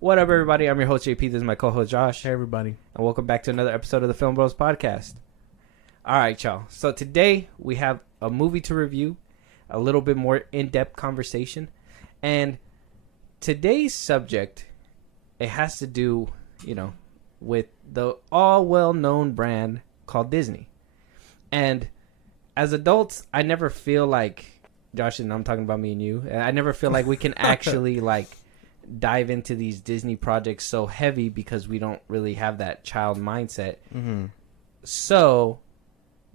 What up, everybody? I'm your host, JP. This is my co-host, Josh. Hey, everybody. And welcome back to another episode of the FilmBros podcast. All right, y'all. So today we have a movie to review, a little bit more in-depth conversation. And today's subject, it has to do, with the all well-known brand called Disney. And as adults, I never feel like, Josh, and I'm talking about me and you, I never feel like we can actually, dive into these Disney projects so heavy because we don't really have that child mindset. Mm-hmm. So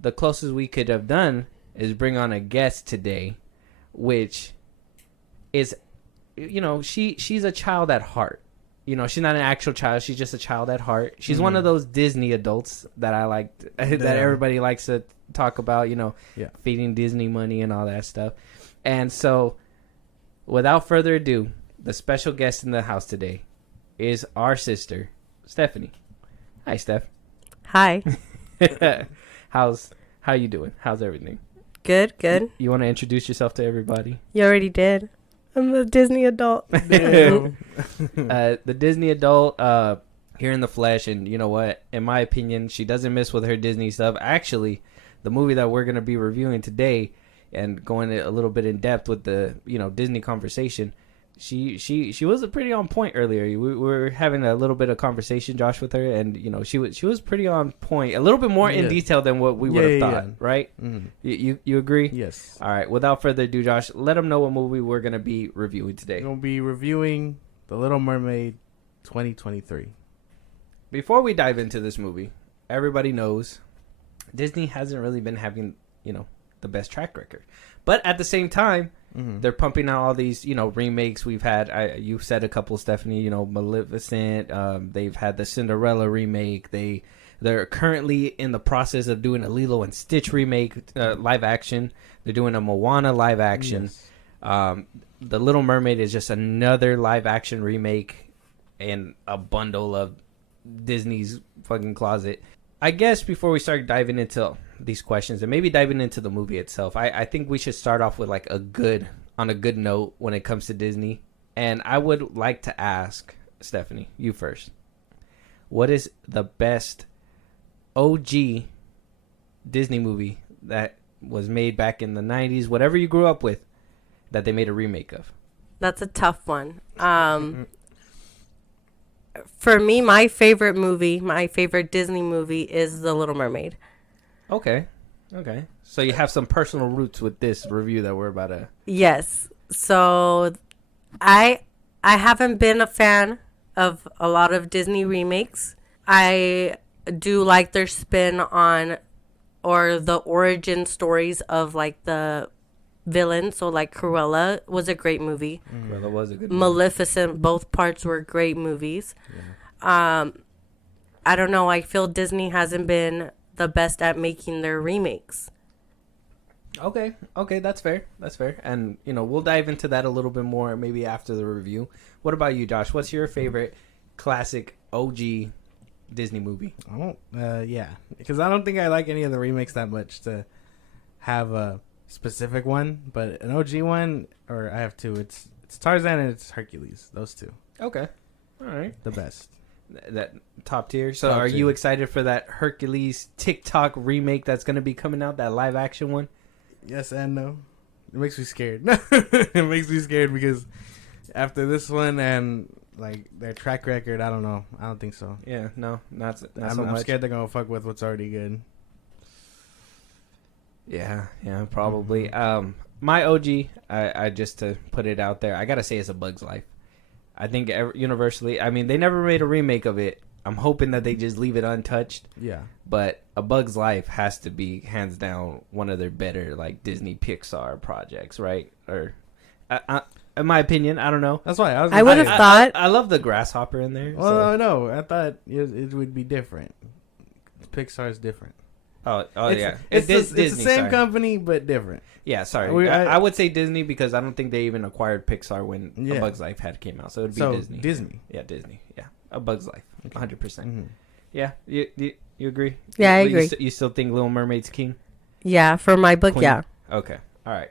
the closest we could have done is bring on a guest today, which is, she's a child at heart. She's not an actual child. She's just a child at heart. She's one of those Disney adults that I liked, that everybody likes to talk about, feeding Disney money and all that stuff. And so without further ado, the special guest in the house today is our sister, Stephanie. Hi, Steph. Hi. How you doing? How's everything? Good. You want to introduce yourself to everybody? You already did. I'm the Disney adult. The Disney adult here in the flesh, and you know what? In my opinion, she doesn't miss with her Disney stuff. Actually, the movie that we're going to be reviewing today and going a little bit in depth with the, Disney conversation, she was pretty on point earlier. We were having a little bit of conversation, Josh, with her, and she was pretty on point, a little bit more in detail than what we would have thought, right? Mm-hmm. You agree? Yes. All right. Without further ado, Josh, let them know what movie we're gonna be reviewing today. We're gonna be reviewing The Little Mermaid 2023. Before we dive into this movie, everybody knows Disney hasn't really been having the best track record, but at the same time, they're pumping out all these, remakes. We've had, you've said a couple, Stephanie, Maleficent. They've had the Cinderella remake. They're currently in the process of doing a Lilo and Stitch remake, live action. They're doing a Moana live action. Yes. The Little Mermaid is just another live action remake and a bundle of Disney's fucking closet. I guess before we start diving into these questions and maybe diving into the movie itself, I think we should start off with on a good note when it comes to Disney. And I would like to ask Stephanie, you first, what is the best OG Disney movie that was made back in the 90s, whatever you grew up with, that they made a remake of? That's a tough one. For me, my favorite Disney movie is The Little Mermaid. Okay. So you have some personal roots with this review that we're about to... Yes. So I haven't been a fan of a lot of Disney remakes. I do like their spin on, or the origin stories of the villain. So Cruella was a great movie. Cruella was a good movie. Maleficent, both parts were great movies. Yeah. I don't know. I feel Disney hasn't been the best at making their remakes. Okay, that's fair. And, we'll dive into that a little bit more maybe after the review. What about you, Josh? What's your favorite classic OG Disney movie? Because I don't think I like any of the remakes that much to have a specific one, but an OG one, or I have two. It's Tarzan and it's Hercules. Those two. Okay. All right. The best. That top tier. So are you excited for that Hercules TikTok remake that's going to be coming out, that live action one? Yes and no. It makes me scared. It makes me scared because after this one and their track record, I don't know. I don't think so. Yeah, no, not so much. I'm scared they're going to fuck with what's already good. Yeah, probably. My OG, I just to put it out there, I got to say it's A Bug's Life. I think universally, I mean, they never made a remake of it. I'm hoping that they just leave it untouched. Yeah. But A Bug's Life has to be, hands down, one of their better, Disney Pixar projects, right? Or, in my opinion, I don't know. That's why I would have thought. I love the grasshopper in there. Well, no, I thought it would be different. Pixar's different. Yeah. It's the same company, but different. Yeah, sorry. I would say Disney because I don't think they even acquired Pixar when A Bug's Life had came out. So it would be Disney. Disney. Yeah, Disney. Yeah. A Bug's Life. 100%. Mm-hmm. Yeah. You agree? Yeah, I agree. You still think Little Mermaid's king? Yeah, for my book, Queen? yeah. Okay. All right.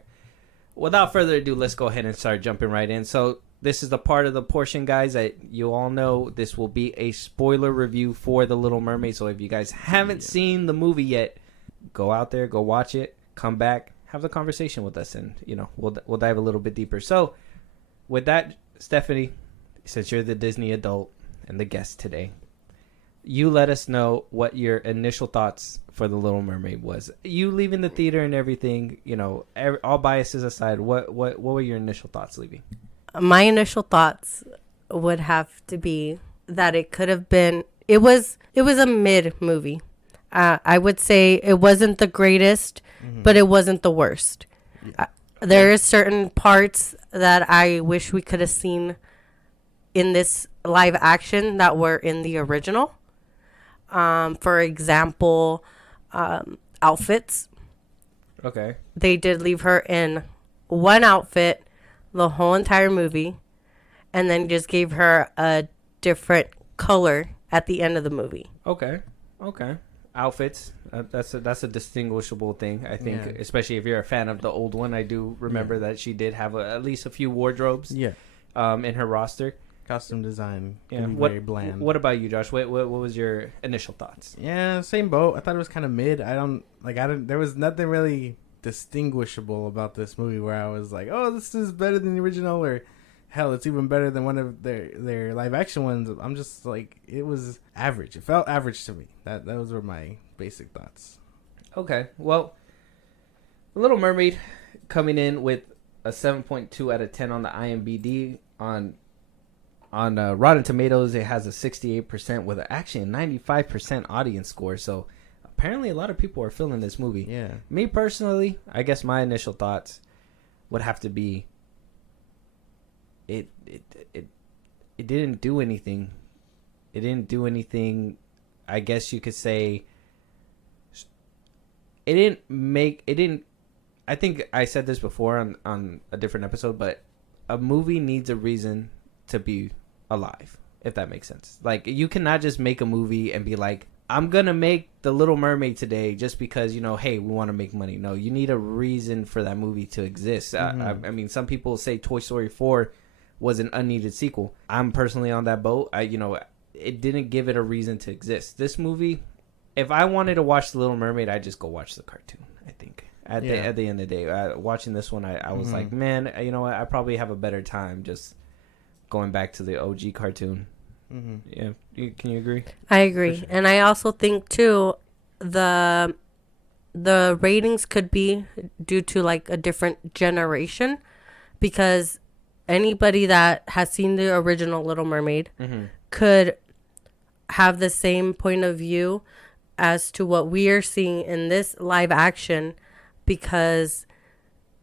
Without further ado, let's go ahead and start jumping right in. So this is the part of the portion, guys, that you all know this will be a spoiler review for The Little Mermaid. So if you guys haven't seen the movie yet, go out there, go watch it, come back, have the conversation with us, and we'll dive a little bit deeper. So with that, Stephanie, since you're the Disney adult and the guest today, you let us know what your initial thoughts for The Little Mermaid was. You leaving the theater and everything, all biases aside, what were your initial thoughts leaving? My initial thoughts would have to be that it could have been. It was a mid movie. I would say it wasn't the greatest, but it wasn't the worst. Yeah. There are certain parts that I wish we could have seen in this live action that were in the original. For example, outfits. Okay. They did leave her in one outfit the whole entire movie, and then just gave her a different color at the end of the movie. Okay. Outfits. That's a distinguishable thing, I think, especially if you're a fan of the old one. I do remember that she did have at least a few wardrobes. Yeah. In her roster. Costume design. Yeah. Very bland. What about you, Josh? What was your initial thoughts? Yeah, same boat. I thought it was kind of mid. There was nothing really distinguishable about this movie where I was like, oh, this is better than the original, or hell, it's even better than one of their live action ones. I'm just like, it was average. It felt average to me. Those were my basic thoughts. Okay, well, The Little Mermaid coming in with a 7.2 out of 10 on the IMDb. On Rotten Tomatoes, it has a 68% with actually a 95% audience score. So apparently a lot of people are feeling this movie. Yeah. Me personally, I guess my initial thoughts would have to be it didn't do anything. It didn't do anything. I guess you could say it didn't. I think I said this before on a different episode, but a movie needs a reason to be alive, if that makes sense. Like, you cannot just make a movie and be like, I'm gonna make The Little Mermaid today just because, hey, we want to make money. No, you need a reason for that movie to exist. I mean, some people say Toy Story 4 was an unneeded sequel. I'm personally on that boat. It didn't give it a reason to exist. This movie, if I wanted to watch The Little Mermaid, I'd just go watch the cartoon, I think. At the end of the day, watching this one, I was like, man, you know what? I probably have a better time just going back to the OG cartoon. Yeah, can you agree? I agree, sure. And I also think too, the ratings could be due to like a different generation, because anybody that has seen the original Little Mermaid could have the same point of view as to what we are seeing in this live action, because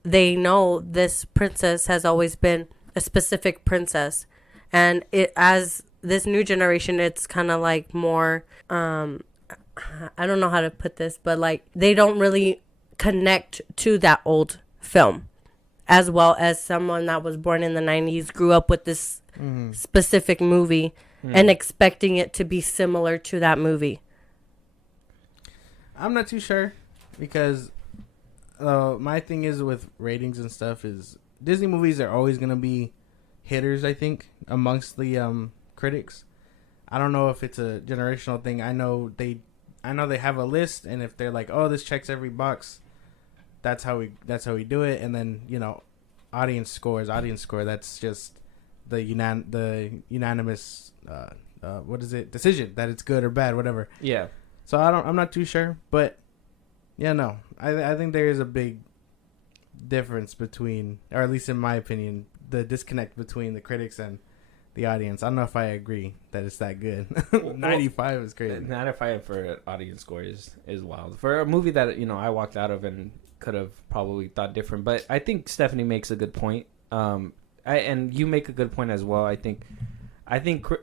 they know this princess has always been a specific princess, and as this new generation, it's kind of like more I don't know how to put this, but like they don't really connect to that old film as well as someone that was born in the 90s, grew up with this specific movie and expecting it to be similar to that movie. I'm not too sure, because my thing is with ratings and stuff is Disney movies are always going to be hitters, I think, amongst the critics. I don't know if it's a generational thing. I know they have a list, and if they're like, oh, this checks every box, that's how we do it. And then, audience score, that's just the unanimous decision that it's good or bad, whatever. Yeah. So I'm not too sure, but yeah, no. I think there is a big difference between, or at least in my opinion, the disconnect between the critics and the audience. I don't know if I agree that it's that good. 95 is crazy. 95 for an audience score is wild. For a movie that, I walked out of and could have probably thought different. But I think Stephanie makes a good point. And you make a good point as well. I think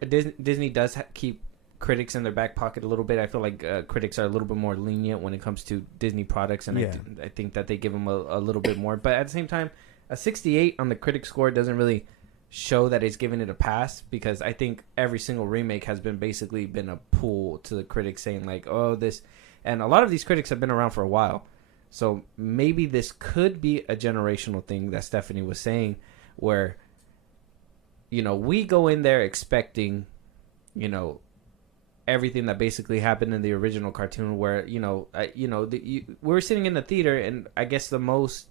Disney does keep critics in their back pocket a little bit. I feel like critics are a little bit more lenient when it comes to Disney products, and I think that they give them a little bit more. But at the same time, a 68 on the critic score doesn't really show that it's giving it a pass, because I think every single remake has basically been a pull to the critics saying like, oh, this, and a lot of these critics have been around for a while. So maybe this could be a generational thing that Stephanie was saying, where you know, we go in there expecting, you know, everything that basically happened in the original cartoon, where we're sitting in the theater, and I guess the most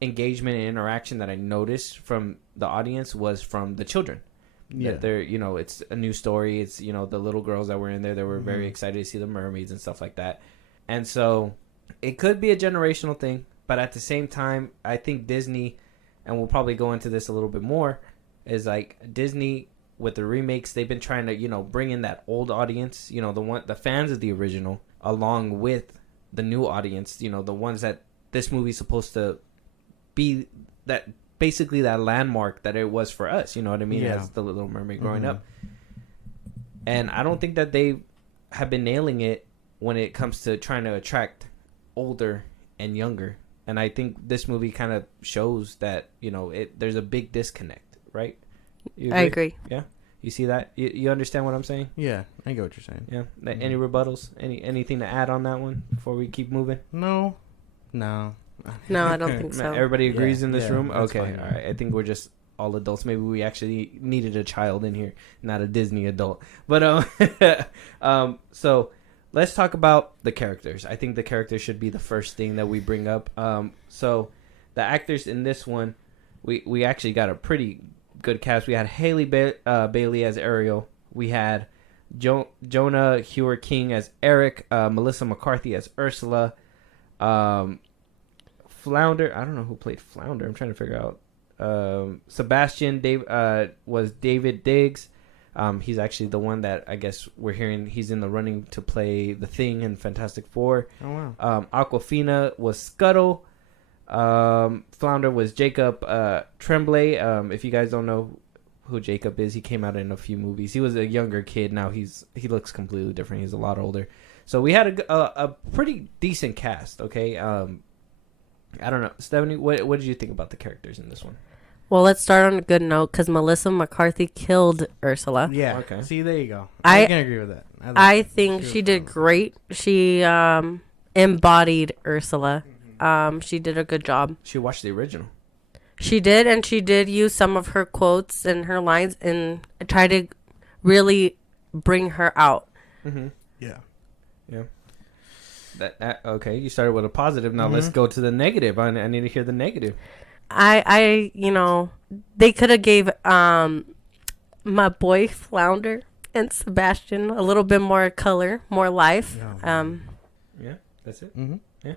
engagement and interaction that I noticed from the audience was from the children. Yeah, they're, you know, it's a new story. It's, you know, the little girls that were in there, they were very excited to see the mermaids and stuff like that. And so it could be a generational thing, but at the same time, I think Disney, and we'll probably go into this a little bit more, is like Disney with the remakes, they've been trying to, you know, bring in that old audience, you know, the fans of the original, along with the new audience, you know, the ones that this movie's supposed to be, that basically that landmark that it was for us, you know what I mean, as the Little Mermaid growing up. And I don't think that they have been nailing it when it comes to trying to attract older and younger. And I think this movie kind of shows that, you know, there's a big disconnect, right? I agree. Yeah, you see that? You understand what I'm saying? Yeah, I get what you're saying. Yeah. Any rebuttals? Anything to add on that one before we keep moving? No. No, I don't think so. Everybody agrees in this room? Okay, fine. all right. I think we're just all adults. Maybe we actually needed a child in here, not a Disney adult. But so let's talk about the characters. I think the characters should be the first thing that we bring up. So the actors in this one, we actually got a pretty good cast. We had Haley Bailey as Ariel. We had Jonah Hewer King as Eric. Melissa McCarthy as Ursula. Flounder, I don't know who played Flounder. I'm trying to figure out. Sebastian was David Diggs. He's actually the one that I guess we're hearing he's in the running to play the Thing in Fantastic Four. Oh wow. Aquafina was Scuttle. Flounder was Jacob Tremblay. If you guys don't know who Jacob is, he came out in a few movies. He was a younger kid. Now he looks completely different. He's a lot older. So we had a pretty decent cast. Okay. I don't know, Stephanie. What did you think about the characters in this one? Well, let's start on a good note because Melissa McCarthy killed Ursula. Yeah. Okay. See, there you go. I can agree with that. I think she did great. She embodied Ursula. She did a good job. She watched the original. She did, and she did use some of her quotes and her lines and try to really bring her out. Mm-hmm. Yeah. Yeah. That okay. You started with a positive. Now let's go to the negative. I need to hear the negative. I they could have gave my boy Flounder and Sebastian a little bit more color, more life. Yeah, that's it. Mm-hmm. Yeah.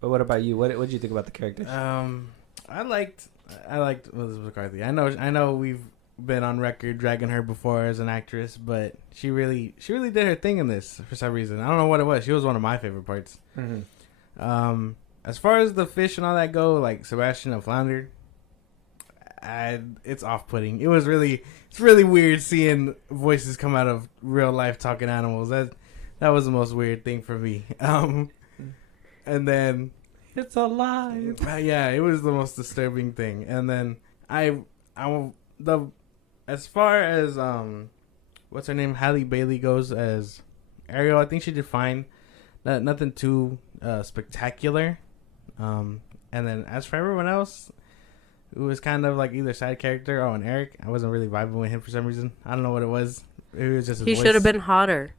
But what about you? What did you think about the characters? I liked Elizabeth McCarthy. I know we've been on record dragging her before as an actress, but she really did her thing in this for some reason. I don't know what it was. She was one of my favorite parts. Mm-hmm. As far as the fish and all that go, like Sebastian and Flounder, it's off-putting. It's really weird seeing voices come out of real life talking animals. That was the most weird thing for me. And then it's alive. Yeah, it was the most disturbing thing. And then as far as what's her name, Halle Bailey goes as Ariel, I think she did fine. Nothing too spectacular. And then as for everyone else, it was kind of like either side character. Oh, and Eric, I wasn't really vibing with him for some reason. I don't know what it was. It was just his he should have been hotter.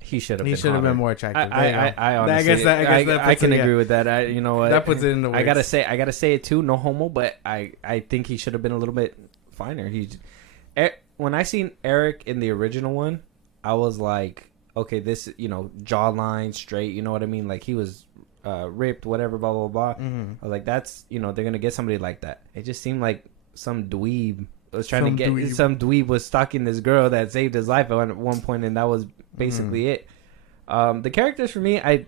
He should have been more attractive. I honestly, I can agree with that. You know what? That puts it in the words. I gotta say it too. No homo, but I think he should have been a little bit finer. When I seen Eric in the original one, I was like, okay, this, you know, jawline straight. You know what I mean? Like he was ripped, whatever, blah blah blah. Mm-hmm. I was like, that's, you know, they're gonna get somebody like that. It just seemed like some dweeb was trying to get some dweeb was stalking this girl that saved his life at one point, and that was basically it. The characters for me, I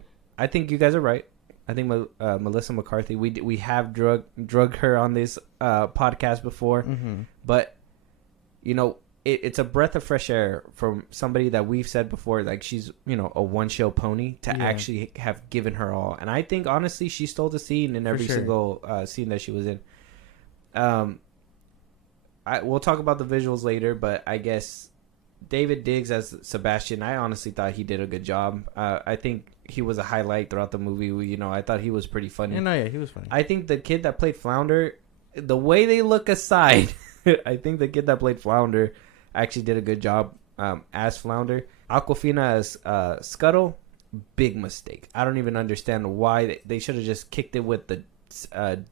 think you guys are right. I think Melissa McCarthy, we have drug her on this podcast before, but you know, it's a breath of fresh air from somebody that we've said before, like she's, you know, a one-show pony, to actually have given her all. And I think honestly she stole the scene in every single scene that she was in. We'll talk about the visuals later, but I guess David Diggs as Sebastian, I honestly thought he did a good job. I think he was a highlight throughout the movie. You know, I thought he was pretty funny. Yeah, he was funny. I think the kid that played Flounder, the way they look aside, I think the kid that played Flounder actually did a good job as Flounder. Aquafina as Scuttle, big mistake. I don't even understand why they should have just kicked it with the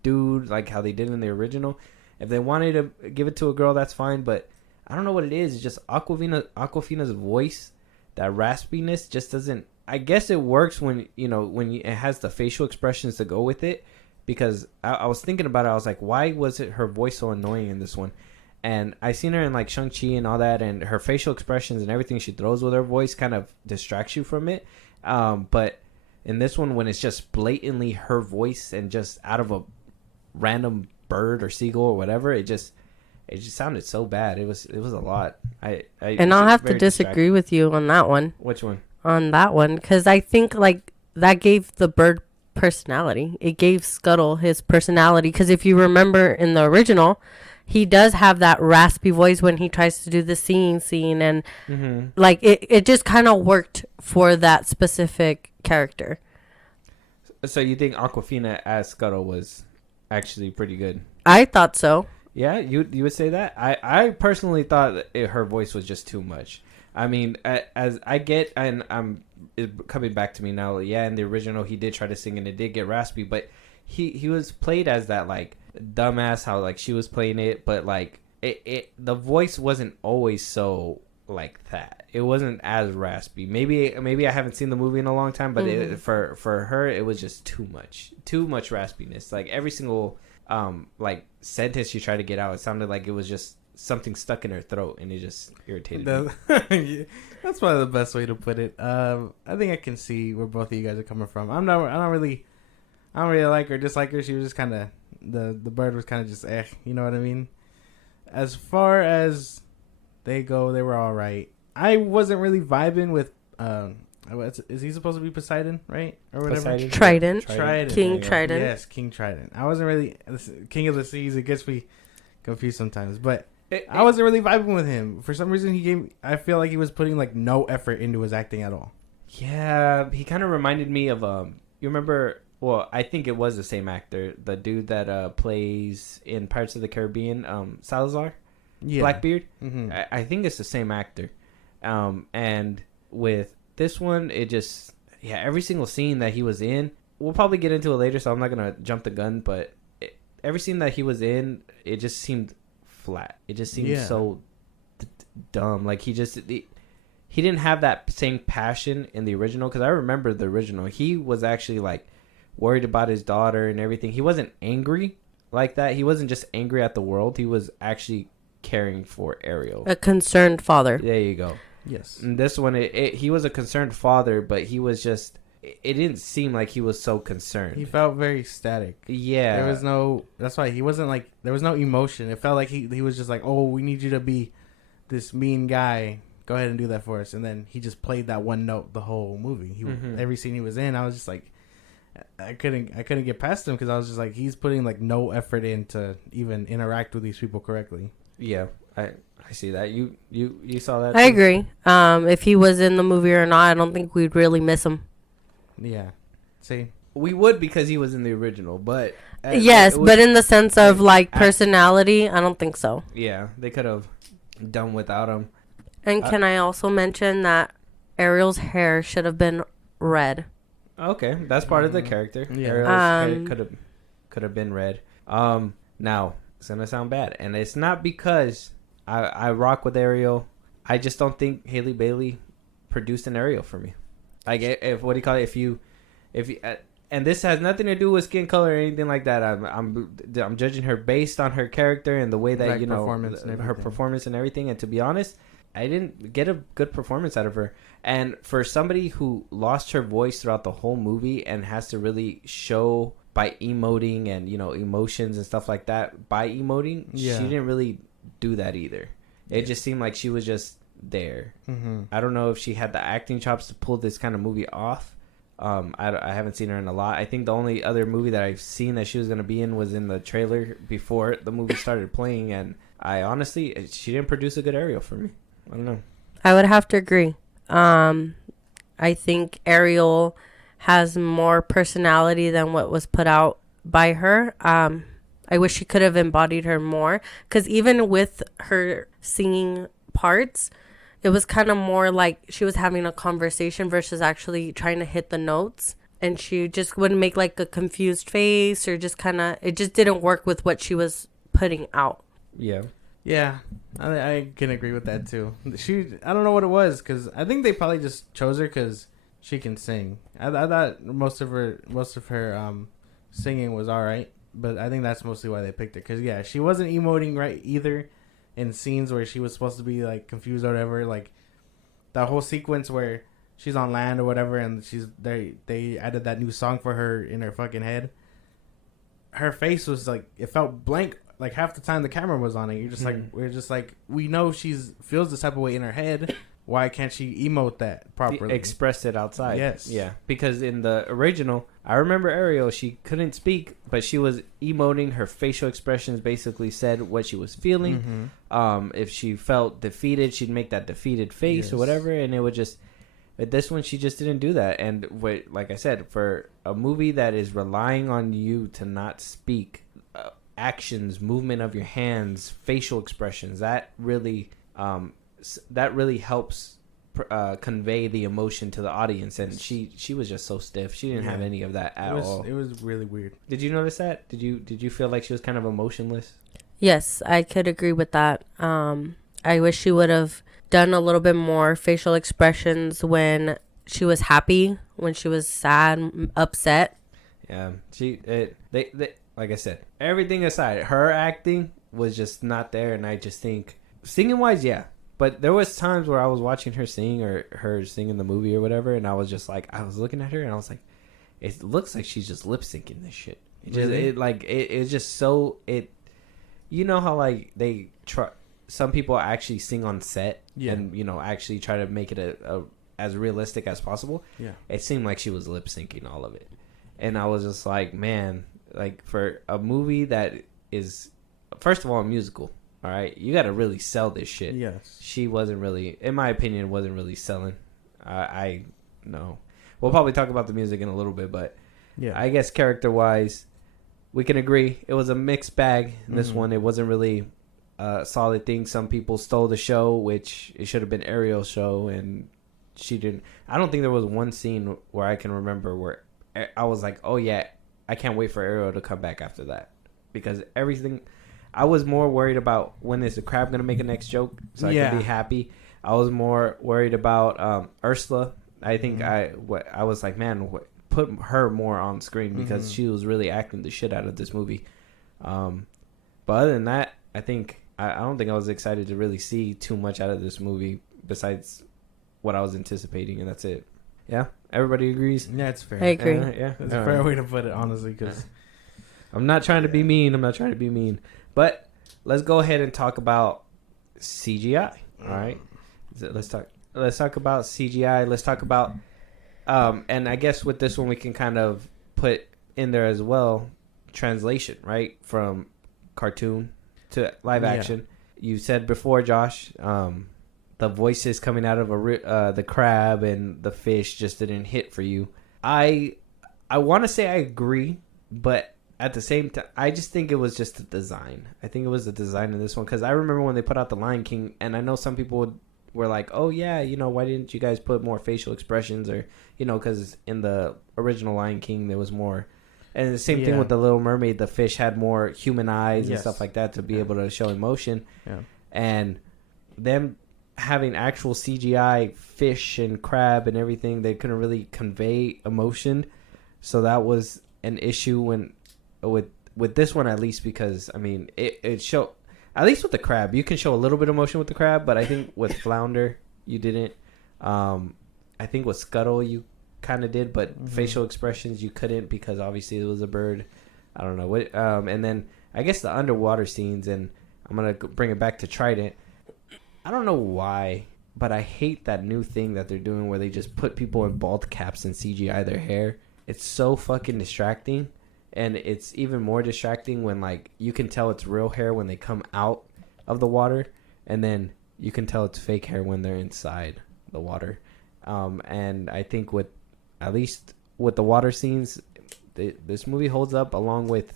dude like how they did in the original. If they wanted to give it to a girl, that's fine, but I don't know what it is. It's just Aquafina's voice, that raspiness just doesn't. I guess it works when it has the facial expressions to go with it, because I was thinking about it. I was like, why was it her voice so annoying in this one? And I seen her in like Shang-Chi and all that, and her facial expressions and everything she throws with her voice kind of distracts you from it. But in this one, when it's just blatantly her voice and just out of a random bird or seagull or whatever, it just sounded so bad. It was a lot. And I'll have to disagree with you on that one. Which one? On that one, because I think like that gave the bird personality. It gave Scuttle his personality, because if you remember in the original, he does have that raspy voice when he tries to do the singing scene, and like it just kind of worked for that specific character. So you think Aquafina as Scuttle was actually pretty good? I thought so. Yeah, you would say that? I personally thought her voice was just too much. I mean, as I get, and I'm coming back to me now. Yeah, in the original, he did try to sing, and it did get raspy, but he was played as that like dumbass, how like she was playing it, but like the voice wasn't always so like that. It wasn't as raspy. Maybe I haven't seen the movie in a long time, but for her, it was just too much raspiness. Like every single like sentence she tried to get out, it sounded like it was just something stuck in her throat, and it just irritated me. That's probably the best way to put it. I think I can see where both of you guys are coming from. I don't really like or dislike her. She was just kind of the bird was kind of just you know what I mean. As far as they go, they were all right. I wasn't really vibing with is he supposed to be Poseidon, right, or whatever? Trident. King Trident. Yes, King Trident. I wasn't really King of the Seas. It gets me confused sometimes, but I wasn't really vibing with him. For some reason, I feel like he was putting like no effort into his acting at all. Yeah, he kind of reminded me of you remember? Well, I think it was the same actor, the dude that plays in Pirates of the Caribbean, Salazar, Blackbeard. Mm-hmm. I think it's the same actor. And with this one, it just every single scene that he was in, we'll probably get into it later, so I'm not gonna jump the gun, but every scene that he was in, it just seemed flat. It just seemed so dumb. Like he didn't have that same passion in the original, because I remember the original. He was actually like worried about his daughter and everything. He wasn't angry like that. He wasn't just angry at the world. He was actually caring for Ariel. A concerned father. There you go. Yes. And this one, he was a concerned father, but he was just. It didn't seem like he was so concerned. He felt very static. Yeah. There was no. That's why he wasn't like. There was no emotion. It felt like he was just like, oh, we need you to be this mean guy. Go ahead and do that for us. And then he just played that one note the whole movie. Every scene he was in, I was just like, I couldn't get past him, because I was just like, he's putting like no effort in to even interact with these people correctly. Yeah, I see that. You saw that? I agree. If he was in the movie or not, I don't think we'd really miss him. Yeah. See, we would, because he was in the original, but yes, but in the sense of like personality, I don't think so. Yeah, they could have done without him. And can I also mention that Ariel's hair should have been red? Okay, that's part of the character. Yeah. Ariel's hair could have been red. Now it's gonna sound bad, and it's not because I rock with Ariel. I just don't think Haley Bailey produced an Ariel for me. Like, if what do you call it? If you, and this has nothing to do with skin color or anything like that. I'm judging her based on her character and the way that her performance and everything. And to be honest, I didn't get a good performance out of her. And for somebody who lost her voice throughout the whole movie and has to really show by emoting and emotions and stuff like that by emoting, she didn't really do that either. It just seemed like she was just there. I don't know if she had the acting chops to pull this kind of movie off. I haven't seen her in a lot. I think the only other movie that I've seen that she was going to be in was in the trailer before the movie started playing, and I honestly, she didn't produce a good Ariel for me. I don't know. I would have to agree. I think Ariel has more personality than what was put out by her. I wish she could have embodied her more. Because even with her singing parts, it was kind of more like she was having a conversation versus actually trying to hit the notes. And she just would make like a confused face or just kind of, it just didn't work with what she was putting out. Yeah. Yeah, I can agree with that too. I don't know what it was, because I think they probably just chose her because she can sing. I thought most of her singing was all right, but I think that's mostly why they picked her. Because yeah, she wasn't emoting right either in scenes where she was supposed to be like confused or whatever. Like that whole sequence where she's on land or whatever, and they added that new song for her in her fucking head. Her face was like, it felt blank. Like half the time the camera was on it, you're just like, we're just like, we know feels this type of way in her head. Why can't she emote that properly? Express it outside. Yes. Yeah. Because in the original, I remember Ariel, she couldn't speak, but she was emoting. Her facial expressions basically said what she was feeling. If she felt defeated, she'd make that defeated face or whatever, and it would just. But this one, she just didn't do that. And like I said, for a movie that is relying on you to not speak, actions, movement of your hands, facial expressions, that really helps convey the emotion to the audience. And she was just so stiff. She didn't have any of that at all. It was really weird. Did you notice that? Did you feel like she was kind of emotionless? Yes, I could agree with that. I wish she would have done a little bit more facial expressions when she was happy, when she was sad, upset. Yeah, they like I said, everything aside, her acting was just not there, and I just think singing wise, yeah. But there was times where I was watching her sing or her sing in the movie or whatever, and I was just like, I was looking at her and I was like, it looks like she's just lip syncing this shit. It's just so it. You know how like they try. Some people actually sing on set and actually try to make it a as realistic as possible. Yeah, it seemed like she was lip syncing all of it, and I was just like, man, like for a movie that is first of all a musical, all right, you got to really sell this shit. Yes, she wasn't really, in my opinion, wasn't really selling. I know we'll probably talk about the music in a little bit, but yeah, I guess character wise, we can agree it was a mixed bag. In this one, it wasn't really solid thing. Some people stole the show, which it should have been Ariel's show, and she didn't. I don't think there was one scene where I can remember where I was like, oh yeah, I can't wait for Ariel to come back after that, because everything. I was more worried about when is the crab gonna make a next joke, so I could be happy. I was more worried about Ursula. I think I was like, man, put her more on screen because she was really acting the shit out of this movie. But other than that, I think. I don't think I was excited to really see too much out of this movie besides what I was anticipating, and that's it. Yeah, everybody agrees. Yeah, it's fair. I agree. Yeah, it's a fair way to put it, honestly. Because I'm not trying to be mean. But let's go ahead and talk about CGI. All right, let's talk about CGI. Let's talk about, and I guess with this one we can kind of put in there as well, translation, right, from cartoon to live action. You said before, Josh, the voices coming out of the crab and the fish just didn't hit for you. I want to say I agree, but at the same time, I just think it was just the design. I think it was the design of this one, because I remember when they put out The Lion King, and I know some people were like, oh yeah, why didn't you guys put more facial expressions, or because in the original Lion King there was more. And the same thing with the Little Mermaid. The fish had more human eyes and stuff like that to be able to show emotion. Yeah. And them having actual CGI fish and crab and everything, they couldn't really convey emotion. So that was an issue with this one, at least, because, I mean, it showed, at least with the crab, you can show a little bit of emotion with the crab, but I think with Flounder, you didn't. I think with Scuttle, you kind of did, but facial expressions you couldn't, because obviously it was a bird. I don't know what. And then I guess the underwater scenes, and I'm gonna bring it back to Trident. I don't know why, but I hate that new thing that they're doing where they just put people in bald caps and CGI their hair. It's so fucking distracting, and it's even more distracting when like you can tell it's real hair when they come out of the water, and then you can tell it's fake hair when they're inside the water. And I think at least with the water scenes, this movie holds up along with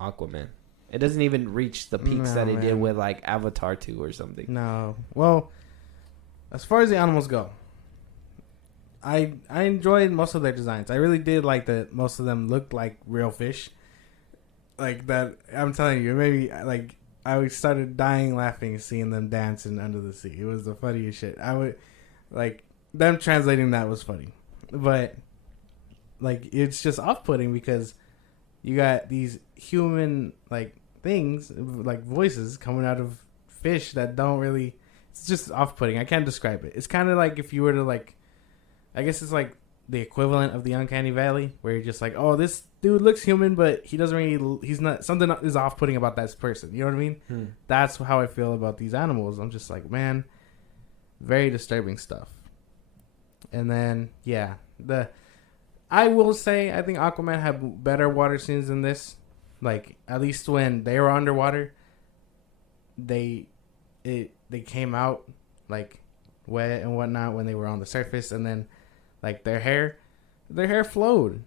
Aquaman. It doesn't even reach the peaks that it did man. with like Avatar 2 or something. No. Well, as far as the animals go, I enjoyed most of their designs. I really did like that most of them looked like real fish. Like that, I'm telling you, maybe like I started dying laughing seeing them dancing under the sea. It was the funniest shit. I would like them translating that was funny, but like it's just off-putting because you got these human like things like voices coming out of fish that don't really. It's just off-putting. I can't describe it. It's kind of like if you were to like, I guess it's like the equivalent of the Uncanny Valley, where you're just like, oh, this dude looks human, but he doesn't really. He's not. Something is off-putting about that person. You know what I mean? That's how I feel about these animals. I'm just like, man, very disturbing stuff. And then I will say I think Aquaman had better water scenes than this. Like at least when they were underwater, they came out like wet and whatnot when they were on the surface, and then like their hair flowed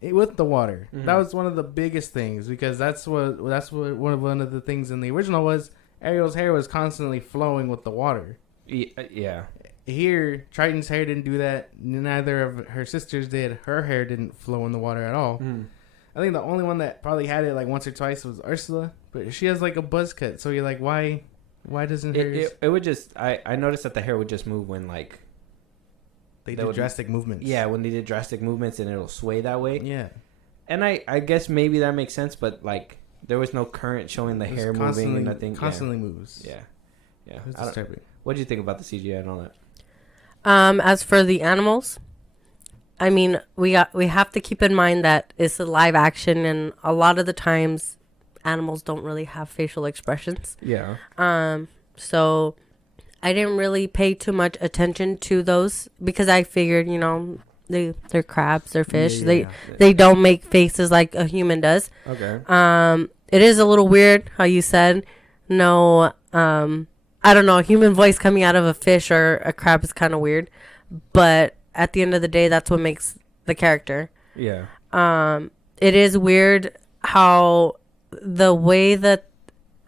with the water. That was one of the biggest things because that's what one of the things in the original was. Ariel's hair was constantly flowing with the water. Yeah. Here, Triton's hair didn't do that. Neither of her sisters did. Her hair didn't flow in the water at all. I think the only one that probably had it like once or twice was Ursula, but she has like a buzz cut. So you're like, why doesn't hers? It would just. I noticed that the hair would just move when like they did drastic movements. Yeah, when they did drastic movements and it'll sway that way. Yeah. And I guess maybe that makes sense, but like there was no current showing the hair moving and nothing. Constantly moves. Yeah. Yeah. It was disturbing. What do you think about the CGI and all that? As for the animals, I mean, we have to keep in mind that it's a live action, and a lot of the times, animals don't really have facial expressions. Yeah. So I didn't really pay too much attention to those because I figured, they're crabs, they're fish. They don't make faces like a human does. Okay. It is a little weird how you said no. I don't know, a human voice coming out of a fish or a crab is kind of weird, but at the end of the day, that's what makes the character. Yeah. It is weird how the way that,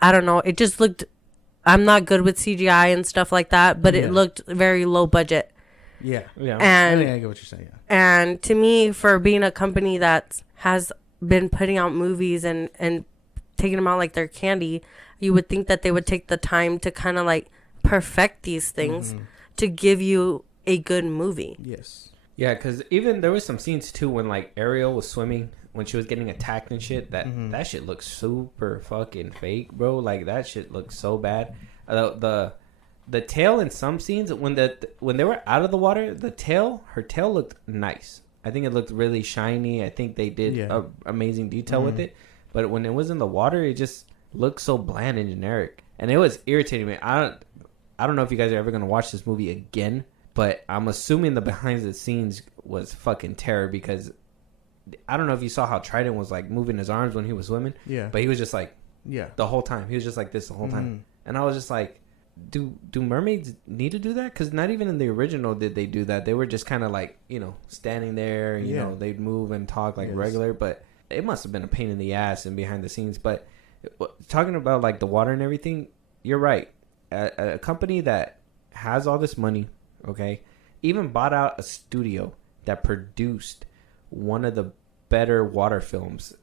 I don't know, it just looked, I'm not good with CGI and stuff like that, but it looked very low budget. Yeah. Yeah. And I get what you're saying. Yeah. And to me, for being a company that has been putting out movies and taking them out like they're candy, you would think that they would take the time to kind of like perfect these things to give you a good movie. Yes. Yeah, because even there was some scenes too when like Ariel was swimming when she was getting attacked and shit. That shit looks super fucking fake, bro. Like that shit looks so bad. The tail in some scenes when they were out of the water, her tail looked nice. I think it looked really shiny. I think they did amazing detail with it. But when it was in the water, it just looked so bland and generic, and it was irritating me. I don't know if you guys are ever gonna watch this movie again, but I'm assuming the behind the scenes was fucking terror because I don't know if you saw how Trident was like moving his arms when he was swimming. Yeah. But he was just like the whole time. He was just like this the whole time, and I was just like, do mermaids need to do that? Because not even in the original did they do that. They were just kind of like standing there. You know, they'd move and talk like regular, but it must have been a pain in the ass and behind the scenes. But talking about like the water and everything, you're right. A company that has all this money, okay, even bought out a studio that produced one of the better water films.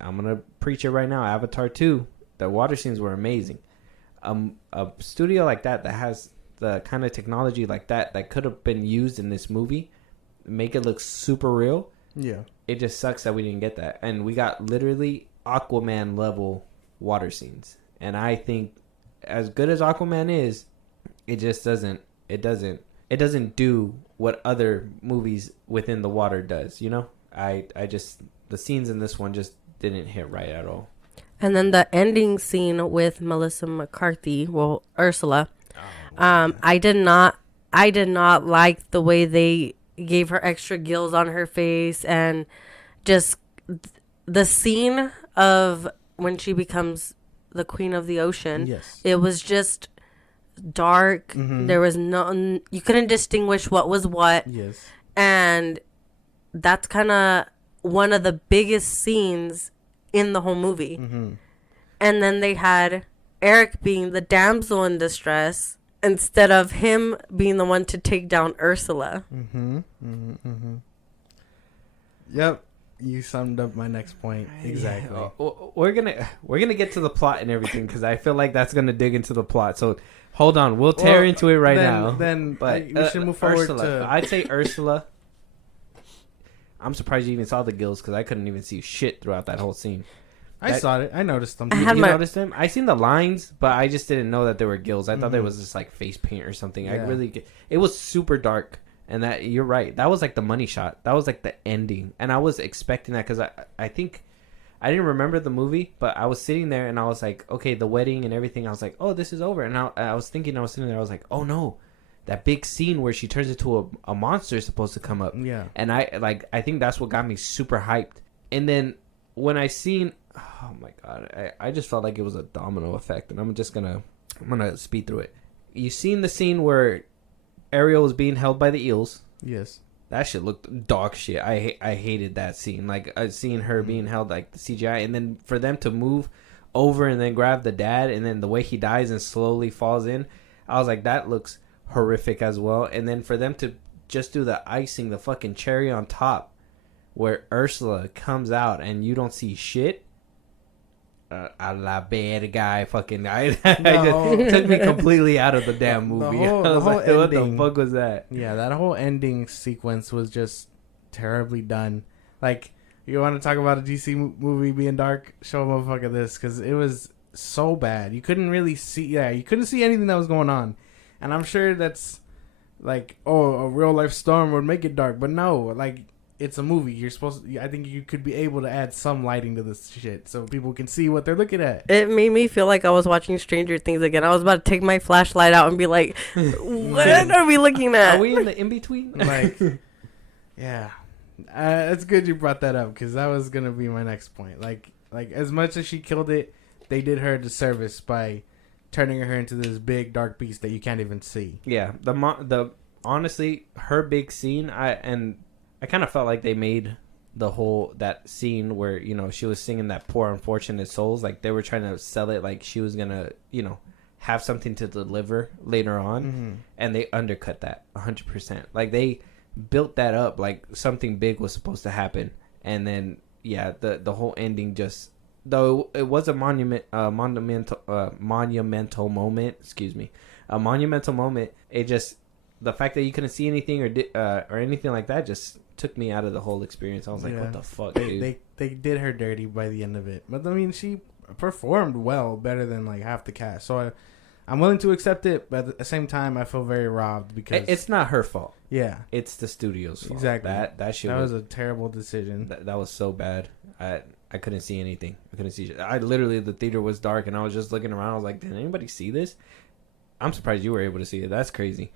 I'm gonna preach it right now. Avatar 2, the water scenes were amazing. A studio like that has the kind of technology like that could have been used in this movie, make it look super real. Yeah. It just sucks that we didn't get that. And we got literally Aquaman level water scenes. And I think as good as Aquaman is, it just doesn't do what other movies within the water does, the scenes in this one just didn't hit right at all. And then the ending scene with Melissa McCarthy, Ursula, I did not like the way they gave her extra gills on her face, and just the scene of when she becomes the queen of the ocean. Yes. It was just dark. There was you couldn't distinguish what was what. Yes. And that's kind of one of the biggest scenes in the whole movie. And then they had Eric being the damsel in distress instead of him being the one to take down Ursula. Yep. You summed up my next point exactly. We're gonna get to the plot and everything because I feel like that's gonna dig into the plot. So hold on, we'll tear into it now. Then, but we should move forward Ursula. to. I'd say Ursula. I'm surprised you even saw the gills because I couldn't even see shit throughout that whole scene. I saw it. I noticed them. I had You my- noticed them? I seen the lines, but I just didn't know that they were gills. I thought they was just like face paint or something. Yeah. It was super dark. And that you're right. That was like the money shot. That was like the ending. And I was expecting that because I think I didn't remember the movie, but I was sitting there and I was like, okay, the wedding and everything. I was like, oh, this is over. And I was thinking, I was sitting there. I was like, oh no, that big scene where she turns into a monster is supposed to come up. Yeah. And I think that's what got me super hyped. And then when I seen, oh my god, I just felt like it was a domino effect. And I'm gonna speed through it. You seen the scene where Ariel was being held by the eels. Yes. That shit looked dog shit. I hated that scene. Like, seeing her being held, like, the CGI. And then for them to move over and then grab the dad. And then the way he dies and slowly falls in. I was like, that looks horrific as well. And then for them to just do the icing, the fucking cherry on top. Where Ursula comes out and you don't see shit. A la bad guy fucking I just took me completely out of the damn movie. I was like, what the fuck was that? Yeah, that whole ending sequence was just terribly done. Like, you want to talk about a DC movie being dark? Show a motherfucker this, because it was so bad. You couldn't really see. Yeah, you couldn't see anything that was going on. And I'm sure that's like, oh, a real life storm would make it dark, but no, like. It's a movie. You're supposed to, I think you could be able to add some lighting to this shit so people can see what they're looking at. It made me feel like I was watching Stranger Things again. I was about to take my flashlight out and be like, what are we looking at? Are we in the in-between? Like, yeah. It's good you brought that up because that was going to be my next point. Like as much as she killed it, they did her a disservice by turning her into this big dark beast that you can't even see. Yeah. The honestly, her big scene, I kind of felt like they made that scene where, you know, she was singing that Poor Unfortunate Souls. Like, they were trying to sell it like she was going to, you know, have something to deliver later on. Mm-hmm. And they undercut that 100%. Like, they built that up like something big was supposed to happen. And then, yeah, the whole ending just... Though it was a monumental moment, a monumental moment, it just... The fact that you couldn't see anything or anything like that just took me out of the whole experience. I was like, what the fuck, dude? They did her dirty by the end of it. But, I mean, she performed well, better than, like, half the cast. So, I'm willing to accept it, but at the same time, I feel very robbed because... It's not her fault. Yeah. It's the studio's fault. Exactly. That shit was a terrible decision. That was so bad. I couldn't see anything. I couldn't see... the theater was dark, and I was just looking around. I was like, did anybody see this? I'm surprised you were able to see it. That's crazy.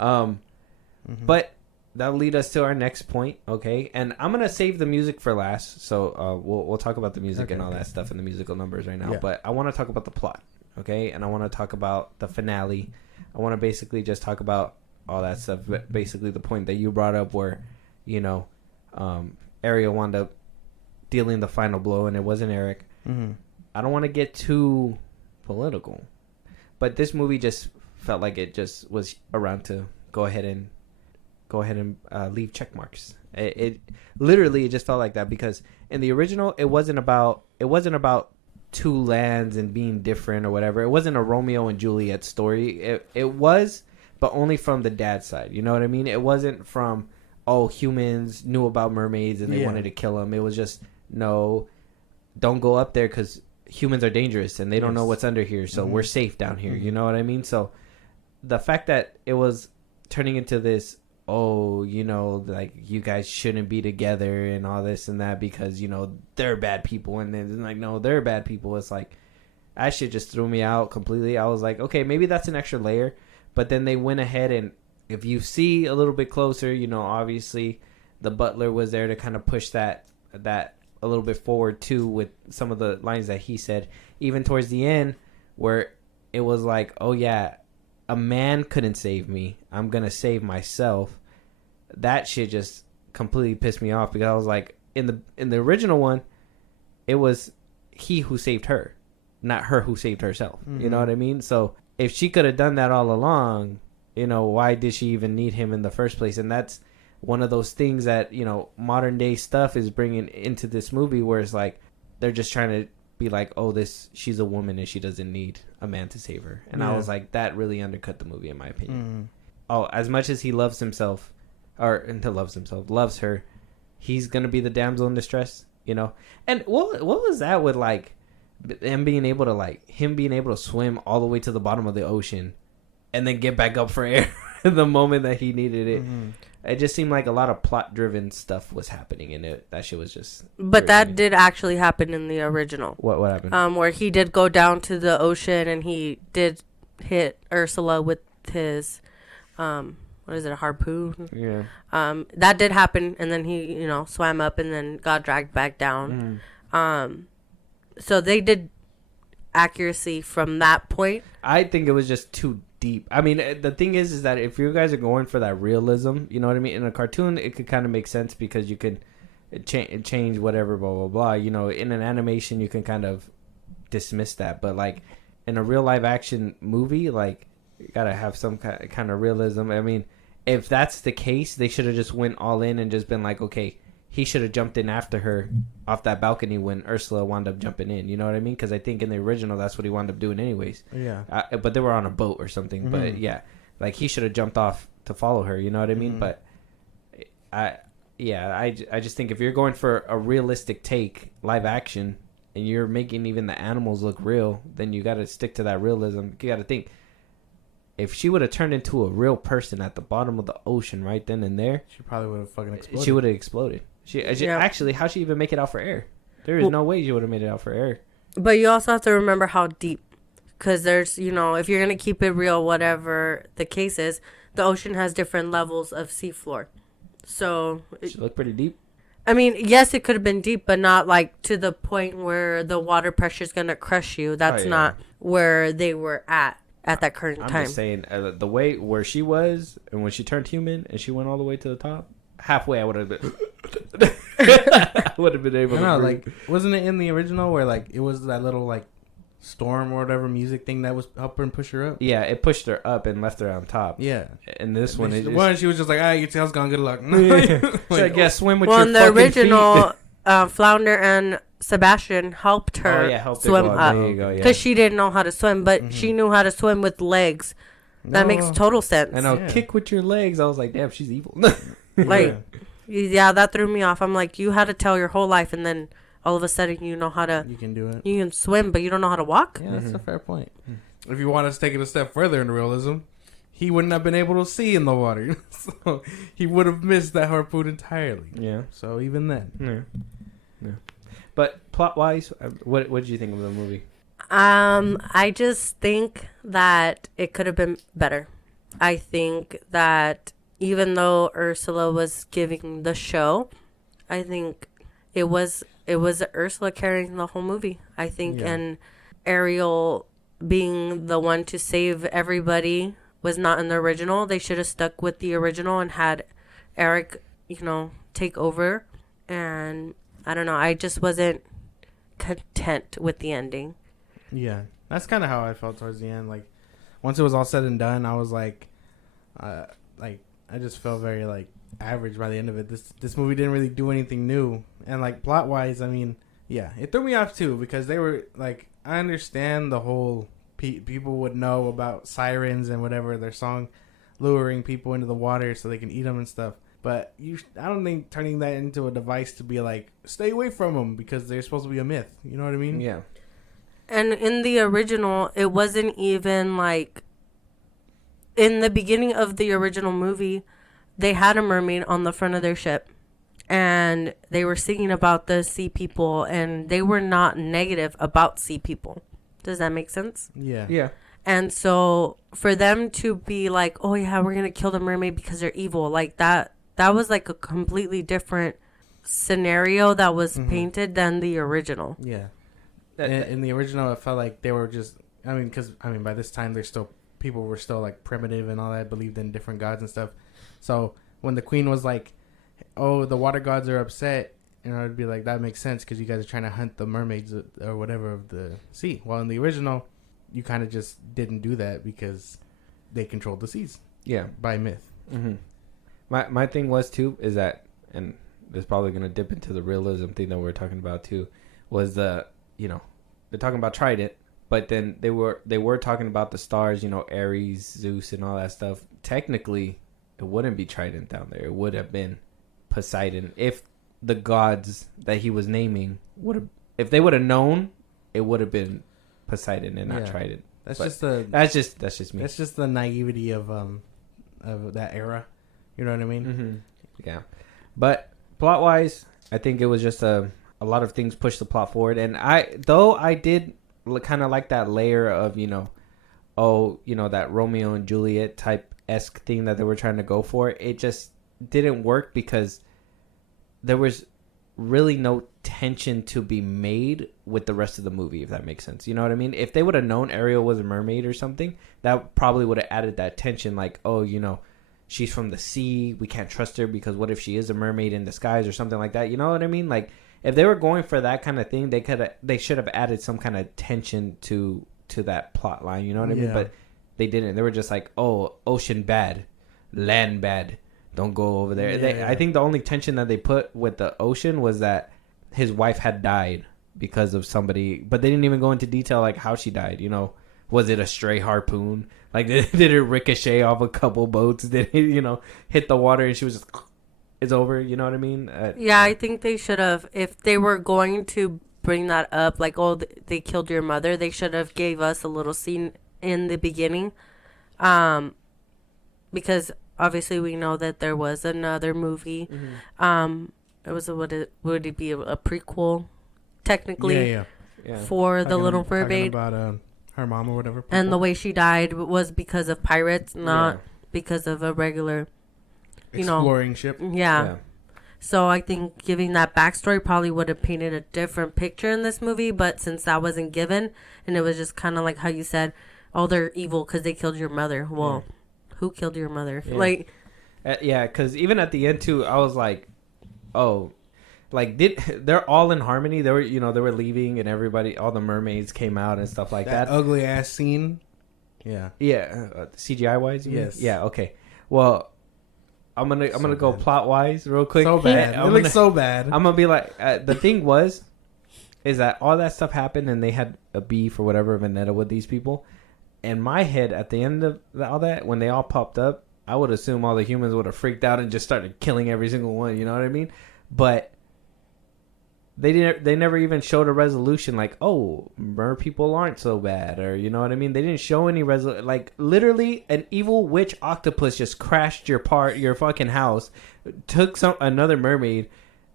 But that'll lead us to our next point, okay? And I'm gonna save the music for last, so we'll talk about the music and all that stuff and the musical numbers right now. Yeah. But I want to talk about the plot, okay? And I want to talk about the finale. I want to basically just talk about all that stuff. But basically, the point that you brought up, where you know, Ariel wound up dealing the final blow, and it wasn't Eric. Mm-hmm. I don't want to get too political, but this movie just felt like it just was around to go ahead and leave check marks. It literally just felt like that because in the original it wasn't about two lands and being different or whatever. It wasn't a Romeo and Juliet story. It was, but only from the dad's side. You know what I mean? It wasn't from humans knew about mermaids and they wanted to kill them. It was just no, don't go up there because humans are dangerous and they don't know what's under here. So we're safe down here. You know what I mean? So the fact that it was turning into this, like you guys shouldn't be together and all this and that because, you know, they're bad people. And then like, no, they're bad people. It's like, that shit just threw me out completely. I was like, okay, maybe that's an extra layer. But then they went ahead and if you see a little bit closer, you know, obviously the butler was there to kind of push that a little bit forward too with some of the lines that he said, even towards the end where it was like, oh yeah, a man couldn't save me. I'm going to save myself. That shit just completely pissed me off because I was like, in the original one, it was he who saved her. not her who saved herself. You know what I mean? So if she could have done that all along, why did she even need him in the first place? And that's one of those things that, modern day stuff is bringing into this movie, where it's like they're just trying to be like, oh, she's a woman and she doesn't need a man to save her. And I was like, that really undercut the movie, in my opinion. Oh, as much as he loves himself, loves her, he's gonna be the damsel in distress, And what was that with like him being able to swim all the way to the bottom of the ocean, and then get back up for air the moment that he needed it? It just seemed like a lot of plot-driven stuff was happening in it. That shit was just. But that did actually happen in the original. What happened? Where he did go down to the ocean and he did hit Ursula with his, what is it, a harpoon? Yeah. That did happen, and then he, swam up and then got dragged back down. So they did accuracy from that point. I think it was just too deep. I mean, the thing is that if you guys are going for that realism, you know what I mean? In a cartoon, it could kind of make sense because you can change whatever, blah, blah, blah. In an animation, you can kind of dismiss that. But, like, in a real live-action movie, like, you gotta have some kind of realism. I mean, if that's the case, they should have just went all in and just been like, okay, he should have jumped in after her off that balcony when Ursula wound up jumping in. You know what I mean? Because I think in the original, that's what he wound up doing anyways. Yeah. But they were on a boat or something. But yeah, like he should have jumped off to follow her. You know what I mean? But I just think if you're going for a realistic take, live action, and you're making even the animals look real, then you got to stick to that realism. You got to think, if she would have turned into a real person at the bottom of the ocean right then and there, she probably would have fucking exploded. She would have exploded. Actually, how'd she even make it out for air? There is no way she would have made it out for air. But you also have to remember how deep, because there's, if you're going to keep it real, whatever the case is, the ocean has different levels of seafloor. So She looked pretty deep. I mean, yes, it could have been deep, but not like to the point where the water pressure is going to crush you. That's not where they were at that current time. I'm just saying, the way where she was, and when she turned human, and she went all the way to the top, halfway I would have been... I would have been able to breathe. Like, wasn't it in the original where, like, it was that little, like, storm or whatever music thing that was helping push her up? Yeah, it pushed her up and left her on top. Yeah. And this one... She was just like, your tail's gone, good luck. She's like, yeah, swim with your fucking feet. Well, in the original, Flounder and Sebastian helped her swim up. There you go, yeah. Because she didn't know how to swim, but she knew how to swim with legs. That makes total sense. And I'll kick with your legs. I was like, damn, she's evil. Yeah, that threw me off. I'm like, you had to tell your whole life, and then all of a sudden you know how to... You can do it. You can swim, but you don't know how to walk? Yeah, that's a fair point. If you want us to take it a step further into realism, he wouldn't have been able to see in the water. So he would have missed that harpoon entirely. Yeah. So even then. Yeah. But plot-wise, what did you think of the movie? I just think that it could have been better. I think that even though Ursula was giving the show, I think it was Ursula carrying the whole movie. I think, and Ariel being the one to save everybody was not in the original. They should have stuck with the original and had Eric, take over. And I don't know. I just wasn't content with the ending. Yeah, that's kind of how I felt towards the end. Like, once it was all said and done, I was like, I just felt very like average by the end of it. This movie didn't really do anything new, and like plot wise, I mean, yeah, it threw me off too because they were like, I understand the whole people would know about sirens and whatever their song, luring people into the water so they can eat them and stuff. But I don't think turning that into a device to be like, stay away from them because they're supposed to be a myth. You know what I mean? Yeah. And in the original, it wasn't even like, in the beginning of the original movie, they had a mermaid on the front of their ship. And they were singing about the sea people. And they were not negative about sea people. Does that make sense? Yeah. Yeah. And so for them to be like, oh, yeah, we're going to kill the mermaid because they're evil. Like that was like a completely different scenario that was painted than the original. Yeah. In the original, it felt like they were just, because by this time, people were still like primitive and all that, believed in different gods and stuff. So when the queen was like, oh, the water gods are upset, You know, it'd be like, that makes sense because you guys are trying to hunt the mermaids or whatever of the sea. While in the original, you kind of just didn't do that because they controlled the seas. Yeah. By myth. Mm-hmm. My thing was, too, is that, and this is probably going to dip into the realism thing that we are talking about, too, was they're talking about Trident, but then they were talking about the stars, Ares, Zeus, and all that stuff. Technically, it wouldn't be Trident down there. It would have been Poseidon if the gods that he was naming if they would have known, it would have been Poseidon and not Trident. That's just me. That's just the naivety of that era. You know what I mean? Mm-hmm. Yeah, but plot wise, I think it was just a lot of things pushed the plot forward, and I did kind of like that layer of that Romeo and Juliet type-esque thing that they were trying to go for. It just didn't work because there was really no tension to be made with the rest of the movie, if that makes sense. You know what I mean? If they would have known Ariel was a mermaid or something, that probably would have added that tension, like, she's from the sea, we can't trust her because what if she is a mermaid in disguise or something like that? You know what I mean? Like, if they were going for that kind of thing, they should have added some kind of tension to that plot line. You know what I mean? But they didn't. They were just like, oh, ocean bad, land bad. Don't go over there. I think the only tension that they put with the ocean was that his wife had died because of somebody, but they didn't even go into detail like how she died. Was it a stray harpoon? Like, did it ricochet off a couple boats? Did it, hit the water and she was just, it's over? You know what I mean? Yeah, I think they should have, if they were going to bring that up, like, oh, they killed your mother, they should have gave us a little scene in the beginning. Because obviously we know that there was another movie. Mm-hmm. It was would it be a prequel technically? Yeah. For the Little Mermaid about her mom or whatever. And the way she died was because of pirates, not because of a regular exploring ship. Yeah. So I think giving that backstory probably would have painted a different picture in this movie, but since that wasn't given and it was just kind of like how you said, oh, they're evil because they killed your mother. Well, who killed your mother? Yeah. Like, because even at the end too, I was like, oh, like they're all in harmony. They were, they were leaving, and everybody, all the mermaids came out and stuff like that. Ugly ass scene. Yeah. CGI wise. Yes. Yeah. Okay. Well, I'm gonna go plot wise real quick. So bad. It looks so bad. I'm gonna be like, the thing is that all that stuff happened, and they had a beef or whatever vendetta with these people. In my head, at the end of all that, when they all popped up, I would assume all the humans would have freaked out and just started killing every single one. You know what I mean? But they didn't. They never even showed a resolution. Like, oh, mer people aren't so bad, or you know what I mean? They didn't show any resolution. Like, literally, an evil witch octopus just crashed your fucking house, took another mermaid.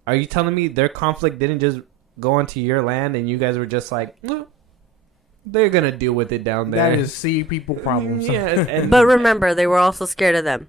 Are you telling me their conflict didn't just go onto your land and you guys were just like, they're gonna deal with it down there? That is sea people problems. But remember, they were also scared of them,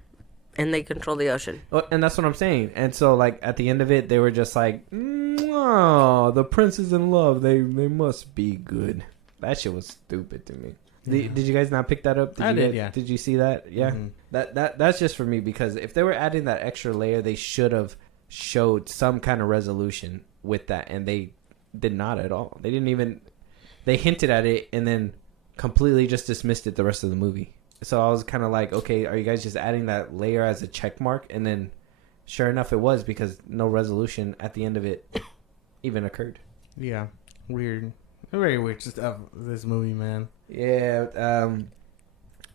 and they control the ocean. And that's what I'm saying. And so, like, at the end of it, they were just like, oh, the prince is in love. They must be good. That shit was stupid to me. Did you guys not pick that up? I did. Yeah. Did you see that? Yeah. Mm-hmm. That's just for me, because if they were adding that extra layer, they should have showed some kind of resolution with that, and they did not at all. They didn't even. They hinted at it and then completely just dismissed it the rest of the movie. So I was kind of like, okay, are you guys just adding that layer as a check mark? And then sure enough, it was, because no resolution at the end of it even occurred. Yeah. Weird. Very weird stuff, this movie, man. Yeah.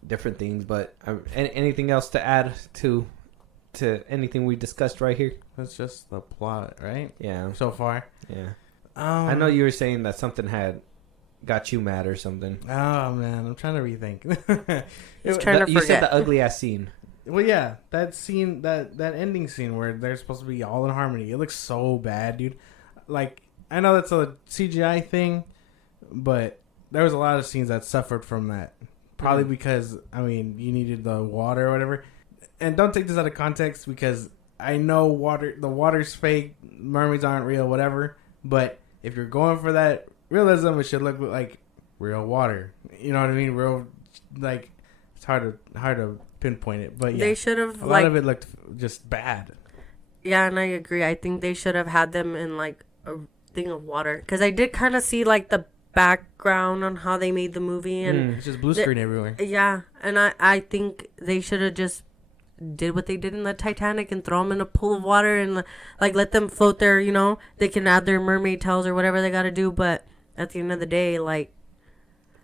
Different things, but anything else to add to anything we discussed right here? That's just the plot, right? Yeah. So far. Yeah. I know you were saying that something had got you mad or something. Oh man, I'm trying to rethink. He's trying to forget. You said the ugly ass scene. Well, yeah, that scene, that ending scene where they're supposed to be all in harmony. It looks so bad, dude. Like, I know that's a CGI thing, but there was a lot of scenes that suffered from that. Probably because, I mean, you needed the water or whatever. And don't take this out of context, because I know the water's fake, mermaids aren't real, whatever. But if you're going for that realism, it should look like real water. You know what I mean? Real, like, it's hard to pinpoint it. But yeah, they should have. A lot of it looked just bad. Yeah, and I agree. I think they should have had them in like a thing of water, because I did kind of see like the background on how they made the movie, and It's just blue screen everywhere. yeah, and I think they should have just did what they did in the Titanic and throw them in a pool of water and like let them float there. You know, they can add their mermaid tails or whatever they got to do, but at the end of the day, like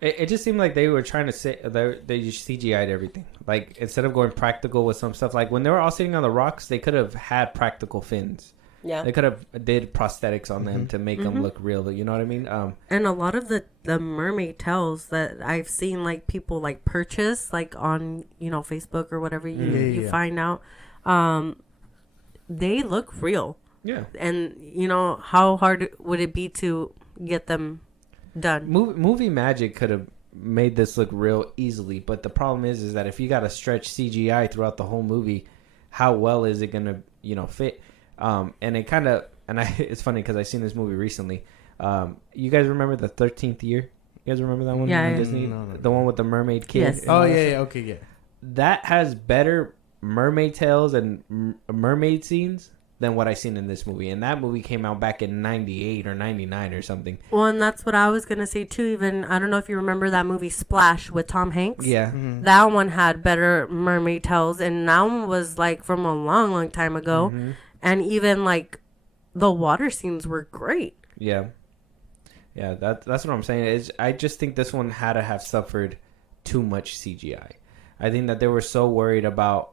It just seemed like they were trying to say they just CGI'd everything. Like instead of going practical with some stuff, like when they were all sitting on the rocks, they could have had practical fins. yeah. They could have did prosthetics on them to make them look real. You know what I mean? And a lot of the mermaid tails that I've seen like people like purchase like on, you know, Facebook or whatever you find out, they look real. Yeah. And you know, how hard would it be to get them done? Movie magic could have made this look real easily, but the problem is that if you got to stretch CGI throughout the whole movie, how well is it gonna fit? And it kind of it's funny because I seen this movie recently. You guys remember the 13th Year? You guys remember that one? Yeah, on Disney? No. The one with the mermaid kid. Yes. and Oh all yeah, that yeah, stuff? okay, yeah. That has better mermaid tails and mermaid scenes than what I seen in this movie. And that movie came out back in 98 or 99 or something. Well, and that's what I was gonna say too. Even I don't know if you remember that movie Splash with Tom Hanks. Yeah. That one had better mermaid tails, and that one was like from a long, long time ago. And even like the water scenes were great. Yeah. Yeah, that's what I'm saying. I just think this one had to have suffered too much CGI. I think that they were so worried about,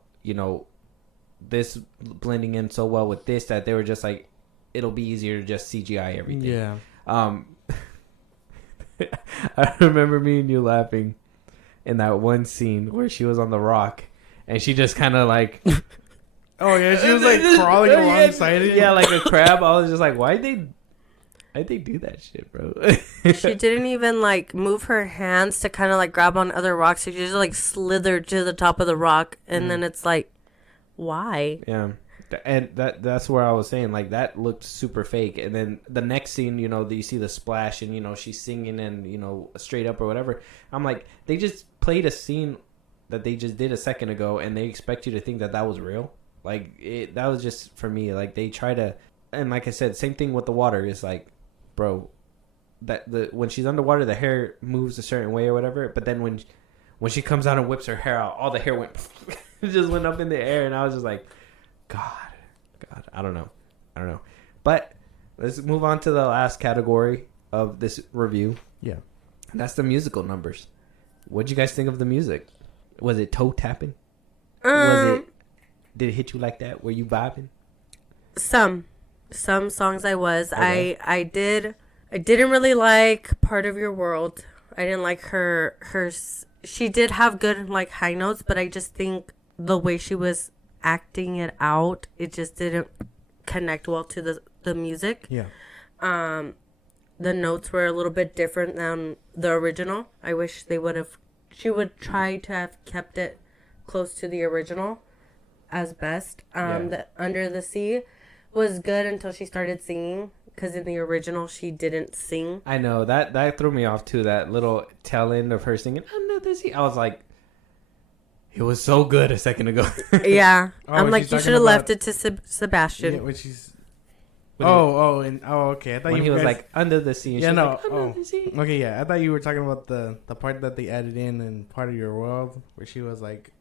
this blending in so well with this that they were just like, it'll be easier to just CGI everything. Yeah. I remember me and you laughing in that one scene where she was on the rock and she just kind of like... Oh yeah, she was like crawling alongside it. Yeah, like a crab. I was just like, why'd they do that shit, bro? She didn't even like move her hands to kind of like grab on other rocks. She just like slithered to the top of the rock, and then it's like, why? Yeah, and that's where I was saying like that looked super fake. And then the next scene, you see the splash and she's singing and straight up or whatever. I'm like, they just played a scene that they just did a second ago, and they expect you to think that was real. Like that was just for me. Like they try to, and like I said, same thing with the water. It's like, bro, when she's underwater, the hair moves a certain way or whatever. But then when she comes out and whips her hair out, all the hair it just went up in the air, and I was just like, God, I don't know. But let's move on to the last category of this review. Yeah, and that's the musical numbers. What'd you guys think of the music? Was it toe tapping? Did it hit you like that? Were you vibing? Some songs I was. Okay. I didn't really like Part of Your World. I didn't like her. She did have good like high notes, but I just think the way she was acting it out, it just didn't connect well to the music. yeah. The notes were a little bit different than the original. I wish she would try to have kept it close to the original as best. The Under the Sea was good until she started singing, because in the original she didn't sing. I know that threw me off too. That little tail end of her singing "Under the Sea," I was like, it was so good a second ago. Yeah, Oh, I'm when like, she's you talking should have left about- it to Sebastian. Yeah, when she's. When Okay. I thought when you he was guys- like "Under the Sea." And Yeah, she was no. like, "Under the Sea." Okay, yeah. I thought you were talking about the part that they added in Part of Your World, where she was like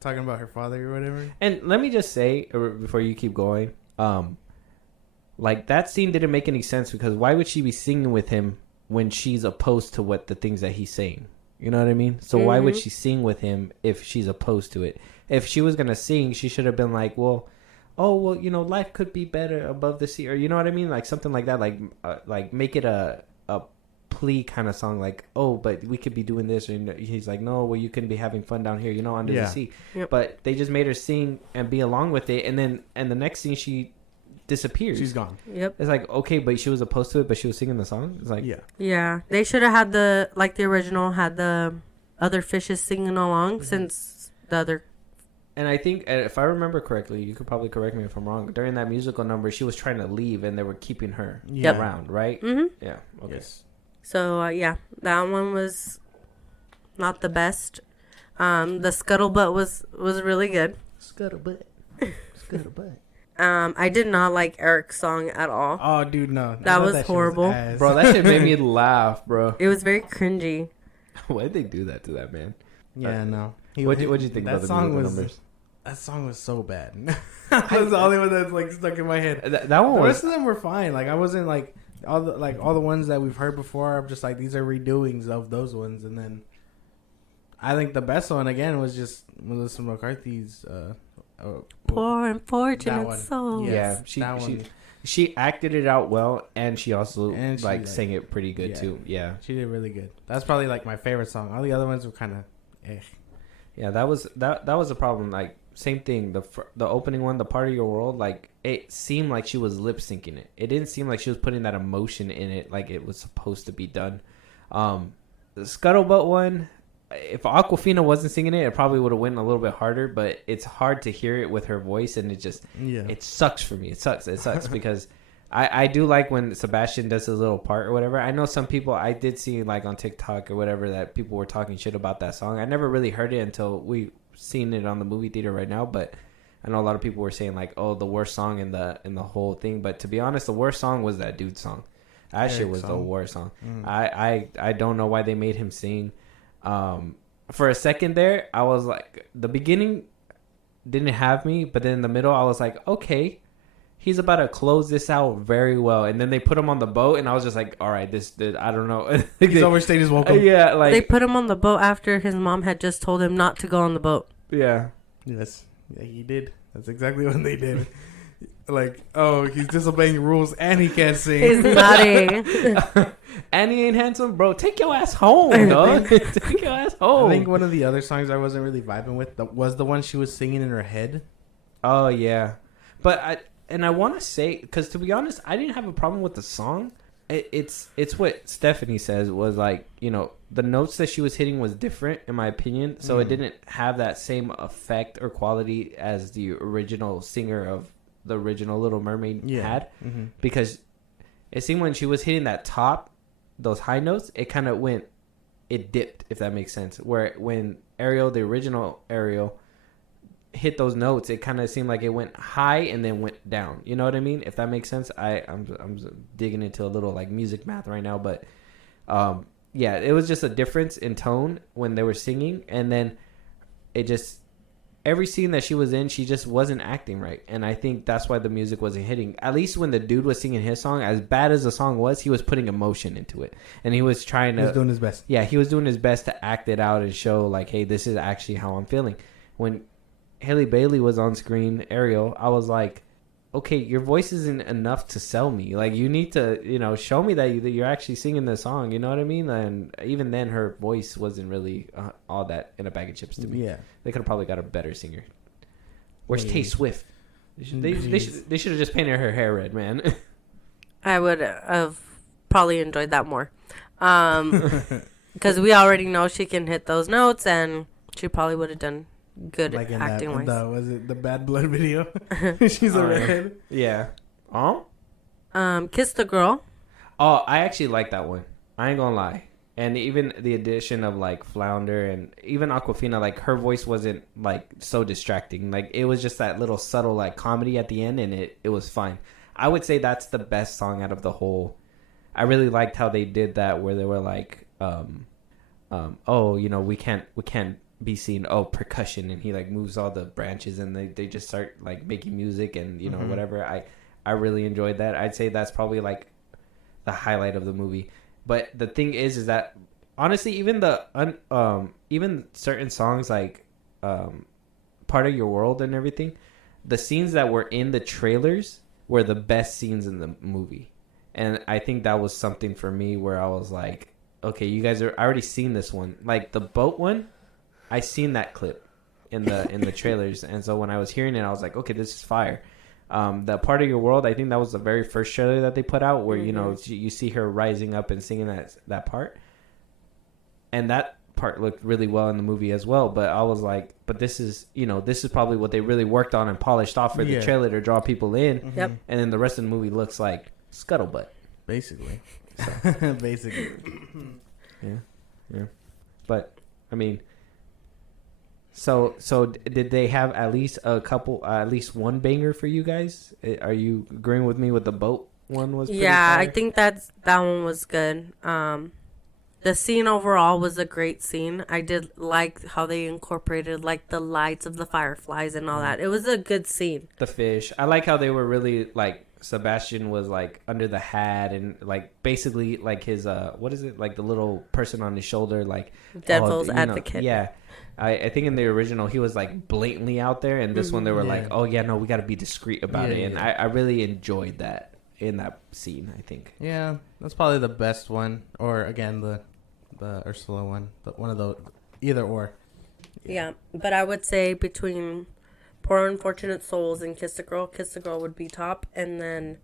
talking about her father or whatever. And let me just say before you keep going, like that scene didn't make any sense, because why would she be singing with him when she's opposed to what the things that he's saying? You know what I mean? So why would she sing with him if she's opposed to it? If she was gonna sing, she should have been like, life could be better above the sea, or you know what I mean, like something like that, like make it a plea kind of song, like, oh, but we could be doing this, and he's like, no, well, you can be having fun down here, under the sea. Yep. But they just made her sing and be along with it, and the next scene she disappears. She's gone. Yep. It's like, okay, but she was opposed to it, but she was singing the song. It's like, Yeah. Yeah, they should have had the original had the other fishes singing along, since the other. and I think if I remember correctly, you could probably correct me if I'm wrong, during that musical number she was trying to leave and they were keeping her Yep. around, right? Mm-hmm. Yeah. Okay. Yes. So yeah, that one was not the best. The scuttlebutt was really good. Scuttlebutt. I did not like Eric's song at all. Oh, dude, no. That was horrible. Bro, that shit made me laugh, bro. It was very cringy. Why'd they do that to that man? Yeah, no. What'd you think about the musical numbers? That song was so bad. That was the only one that's like stuck in my head. That one The was... rest of them were fine. Like I wasn't like all the ones that we've heard before. I'm just like these are redoings of those ones. And then I think the best one again was just Melissa McCarthy's. Poor that unfortunate one. soul. Yeah, she acted it out well, and she also And she, like, sang it pretty good yeah. too. Yeah, She did really good. That's probably like my favorite song. All the other ones were kind of. yeah. That was the problem. Like same thing. The opening one, the Part of Your World, like it seemed like she was lip syncing it. It didn't seem like she was putting that emotion in it, like it was supposed to be done. The Scuttlebutt one, if Aquafina wasn't singing it, it probably would have went a little bit harder. But it's hard to hear it with her voice, and it sucks for me. It sucks because I do like when Sebastian does his little part or whatever. I know some people, I did see like on TikTok or whatever, that people were talking shit about that song. I never really heard it until we seen it on the movie theater right now. But I know a lot of people were saying like, oh, the worst song in the whole thing. But to be honest, the worst song was that dude's song. That shit was the worst song. I don't know why they made him sing. For a second there, I was like, the beginning didn't have me, but then in the middle, I was like, okay, he's about to close this out very well. And then they put him on the boat, and I was just like, all right, I don't know. He's overstayed his welcome. Yeah, like They put him on the boat after his mom had just told him not to go on the boat. yeah. Yes. Yeah, he did. That's exactly what they did. Like, oh, he's disobeying rules and he can't sing. He's naughty. And he ain't handsome, bro. Take your ass home, dog. Take your ass home. I think one of the other songs I wasn't really vibing with was the one she was singing in her head. Oh yeah, but I want to say, because to be honest, I didn't have a problem with the song. It's what Stephanie says was like, you know, the notes that she was hitting was different in my opinion, so it didn't have that same effect or quality as the original singer of the original Little Mermaid had, because it seemed when she was hitting that top, those high notes, it kind of it dipped, if that makes sense. Where when Ariel, the original Ariel, hit those notes, it kind of seemed like it went high and then went down. You know what I mean? If that makes sense. I'm digging into a little like music math right now, but yeah, it was just a difference in tone when they were singing, and then it just, every scene that she was in, she just wasn't acting right. And I think that's why the music wasn't hitting. At least when the dude was singing his song, as bad as the song was, he was putting emotion into it. And he was trying to... He was doing his best. Yeah, he was doing his best to act it out and show, like, hey, this is actually how I'm feeling. When Haley Bailey was on screen, Ariel, I was like, okay, your voice isn't enough to sell me. Like, you need to, you know, show me that you're actually singing the song. You know what I mean? And even then, her voice wasn't really all that in a bag of chips to me. Yeah. They could have probably got a better singer. Where's Tay Swift? They should have just painted her hair red, man. I would have probably enjoyed that more. Because we already know she can hit those notes, and she probably would have done good like in acting that, wise. was it the Bad Blood video? She's a redhead. Yeah. Oh? Kiss the Girl. Oh, I actually like that one. I ain't gonna lie. And even the addition of like Flounder and even Aquafina, like her voice wasn't like so distracting. Like it was just that little subtle like comedy at the end, and it was fine. I would say that's the best song out of the whole. I really liked how they did that, where they were like, oh, you know, we can't be seen, oh, percussion, and he like moves all the branches, and they just start like making music, and you know, whatever. I really enjoyed that. I'd say that's probably like the highlight of the movie. But the thing is that honestly, even even certain songs like Part of Your World and everything, the scenes that were in the trailers were the best scenes in the movie. And I think that was something for me where I was like, okay, you guys I already seen this one. Like the boat one, I seen that clip in the trailers. And so when I was hearing it, I was like, okay, this is fire. The Part of Your World, I think that was the very first trailer that they put out where, you know, you see her rising up and singing that part. And that part looked really well in the movie as well. But I was like, but this is probably what they really worked on and polished off for the trailer to draw people in. Yep. And then the rest of the movie looks like scuttlebutt. Basically. So. Basically. Yeah. But, I mean, So did they have at least at least one banger for you guys? Are you agreeing with me with the boat one was pretty Yeah, I fire? think that one was good. The scene overall was a great scene. I did like how they incorporated like the lights of the fireflies and all that. It was a good scene. The fish. I like how they were really like Sebastian was like under the hat and like basically like his what is it, like the little person on his shoulder, like Devil's you know, advocate. yeah. I think in the original he was like blatantly out there, and this one they were like, oh yeah, no, we got to be discreet about it, and I really enjoyed that in that scene. I think that's probably the best one, or again the Ursula one, but one of those, either or. Yeah, but I would say between Poor Unfortunate Souls and Kiss the Girl would be top, and then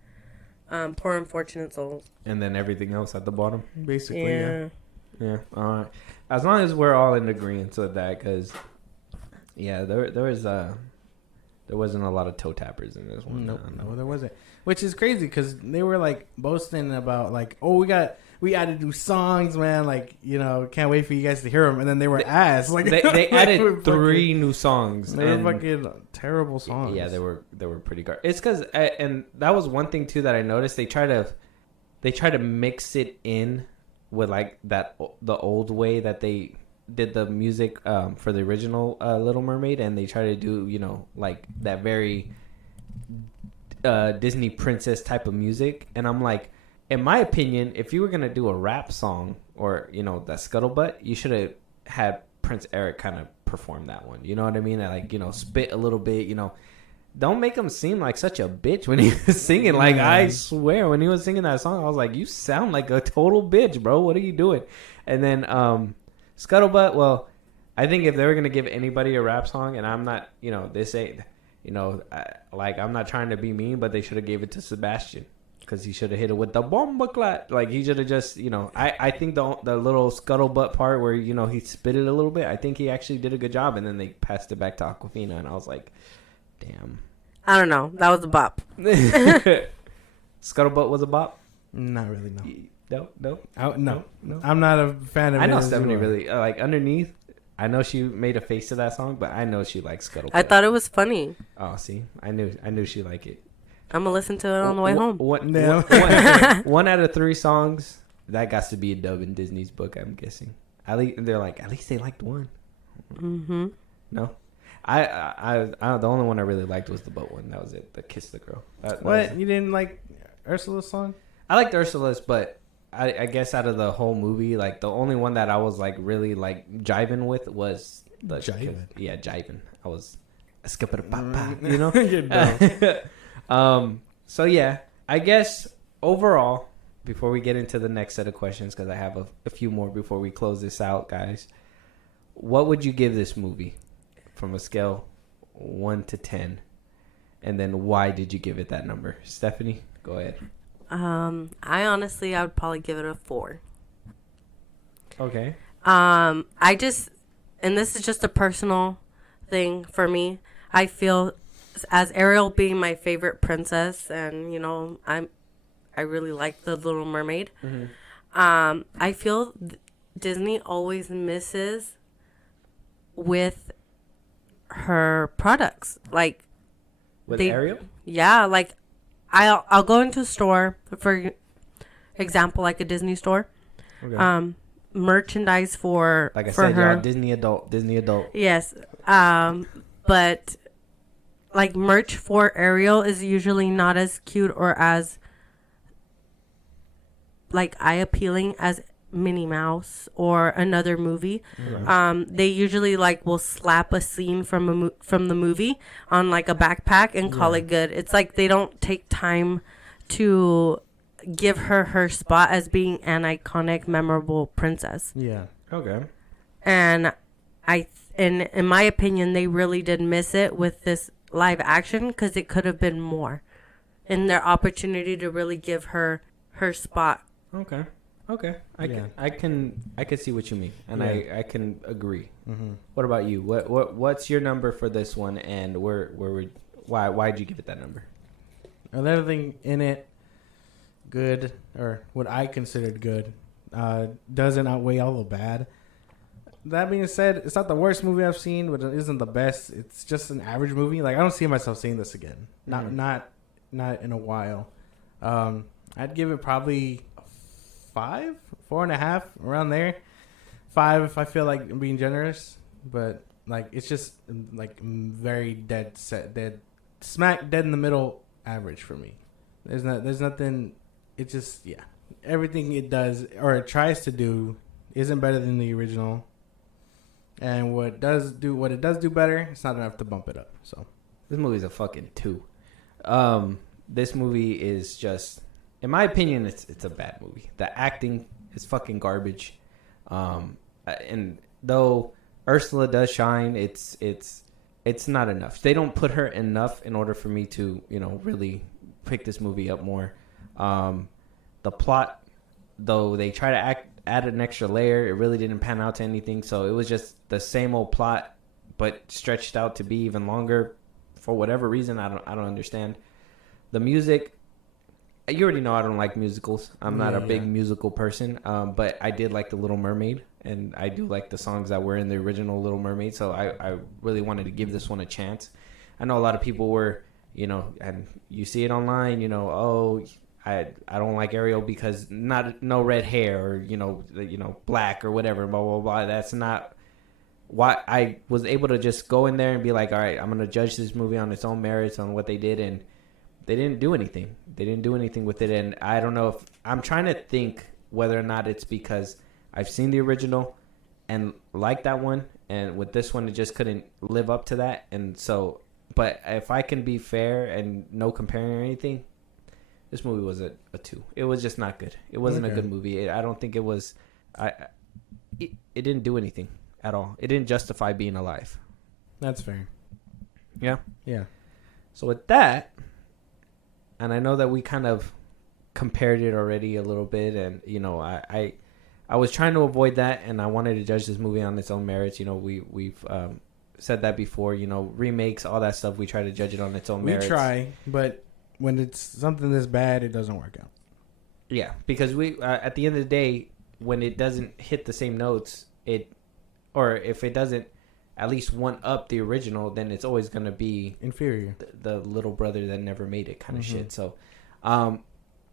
Poor Unfortunate Souls. And then everything else at the bottom. Basically, yeah. All right. As long as we're all in agreement with that, because there wasn't a lot of toe tappers in this one. No, there wasn't. Which is crazy because they were like boasting about like, oh, we added new songs, man. Like, you know, can't wait for you guys to hear them. And then they were ass. Like they added 3 new songs. They were fucking terrible songs. Yeah, they were pretty garbage. It's because and that was one thing too that I noticed. They try to mix it in with like the old way that they did the music for the original Little Mermaid, and they try to do, you know, like that very Disney princess type of music. And I'm like, in my opinion, if you were gonna do a rap song or, you know, that Scuttlebutt, you should have had Prince Eric kind of perform that one. You know what I mean? Like, you know, spit a little bit. You know, don't make him seem like such a bitch when he was singing. Like, I swear, when he was singing that song, I was like, you sound like a total bitch, bro. What are you doing? And then Scuttlebutt, well, I think if they were going to give anybody a rap song, and I'm not, you know, this ain't, you know, I'm not trying to be mean, but they should have gave it to Sebastian. Because he should have hit it with the bomba clat. Like, he should have just, you know, I think the little Scuttlebutt part where, you know, he spit it a little bit, I think he actually did a good job. And then they passed it back to Aquafina, and I was like, damn. I don't know. That was a bop. Scuttlebutt was a bop? Not really, no. No? No. I'm not a fan of it. I know Stephanie really, like, underneath, I know she made a face to that song, but I know she likes Scuttlebutt. I thought it was funny. Oh, see? I knew she liked it. I'm going to listen to it on the way home. One out of 3 songs, that got to be a dub in Disney's book, I'm guessing. At least they liked one. Mm-hmm. No? I the only one I really liked was the boat one. That was it. The Kiss the Girl. What? You didn't like Ursula's song? I liked Ursula's, but I guess out of the whole movie, like, the only one that I was, like, really, like, jiving with was the... Jiving? Yeah, jiving. I was... You know? You're dumb. So yeah, I guess overall, before we get into the next set of questions, because I have a few more before we close this out, guys, what would you give this movie from a scale 1 to 10? And then why did you give it that number? Stephanie, go ahead. I would probably give it a 4. Okay. I just, and this is just a personal thing for me, I feel as Ariel being my favorite princess, and, you know, I really like the Little Mermaid. Mm-hmm. I feel Disney always misses with her products. Like, with Ariel? Yeah, like I'll go into a store, for example, like a Disney store. Okay. Merchandise for, like I for said, her. y'all, Disney adult. Yes. But like merch for Ariel is usually not as cute or as like eye appealing as Minnie Mouse or another movie. Mm-hmm. They usually like will slap a scene from the movie on like a backpack and call it good. It's like they don't take time to give her spot as being an iconic, memorable princess. Yeah. Okay. And in my opinion, they really did miss it with this live action, because it could have been more in their opportunity to really give her spot. Okay. I can see what you mean, and I can agree. Mm-hmm. What about you? What's your number for this one, and why'd you give it that number? Another thing in it, good, or what I considered good, doesn't outweigh all the bad. that being said, it's not the worst movie I've seen, but it isn't the best. It's just an average movie. Like I don't see myself seeing this again. Not in a while. I'd give it probably 5, 4.5, around there. 5 if I feel like I'm being generous, but like it's just like very dead smack dead in the middle average for me. There's nothing. It just everything it does or it tries to do isn't better than the original, and what it does do better, it's not enough to bump it up. So this movie's a fucking 2. This movie is just, in my opinion, it's a bad movie. The acting is fucking garbage. And though Ursula does shine, it's not enough. They don't put her enough in order for me to, really pick this movie up more. The plot, though they try to add an extra layer, it really didn't pan out to anything. So it was just the same old plot, but stretched out to be even longer for whatever reason. I don't understand. The music, you already know I don't like musicals. I'm not a big musical person, but I did like The Little Mermaid, and I do like the songs that were in the original Little Mermaid, so I really wanted to give this one a chance. I know a lot of people were, and you see it online, I don't like Ariel because no red hair or, black or whatever, blah, blah, blah. That's not why I was able to just go in there and be like, all right, I'm going to judge this movie on its own merits, on what they did, and they didn't do anything. They didn't do anything with it, and I don't know if I'm trying to think whether or not it's because I've seen the original and liked that one, and with this one, it just couldn't live up to that. And so, but if I can be fair and no comparing or anything, this movie was a 2. It was just not good. It wasn't a good movie. I don't think it was. It didn't do anything at all. It didn't justify being alive. that's fair. Yeah. Yeah. So with that, and I know that we kind of compared it already a little bit, and I was trying to avoid that, and I wanted to judge this movie on its own merits. We've said that before. Remakes, all that stuff. We try to judge it on its own merits. We try, but when it's something this bad, it doesn't work out. Yeah, because we at the end of the day, when it doesn't hit the same notes, or if it doesn't at least one up the original, then it's always going to be inferior. The little brother that never made it kind of shit. So,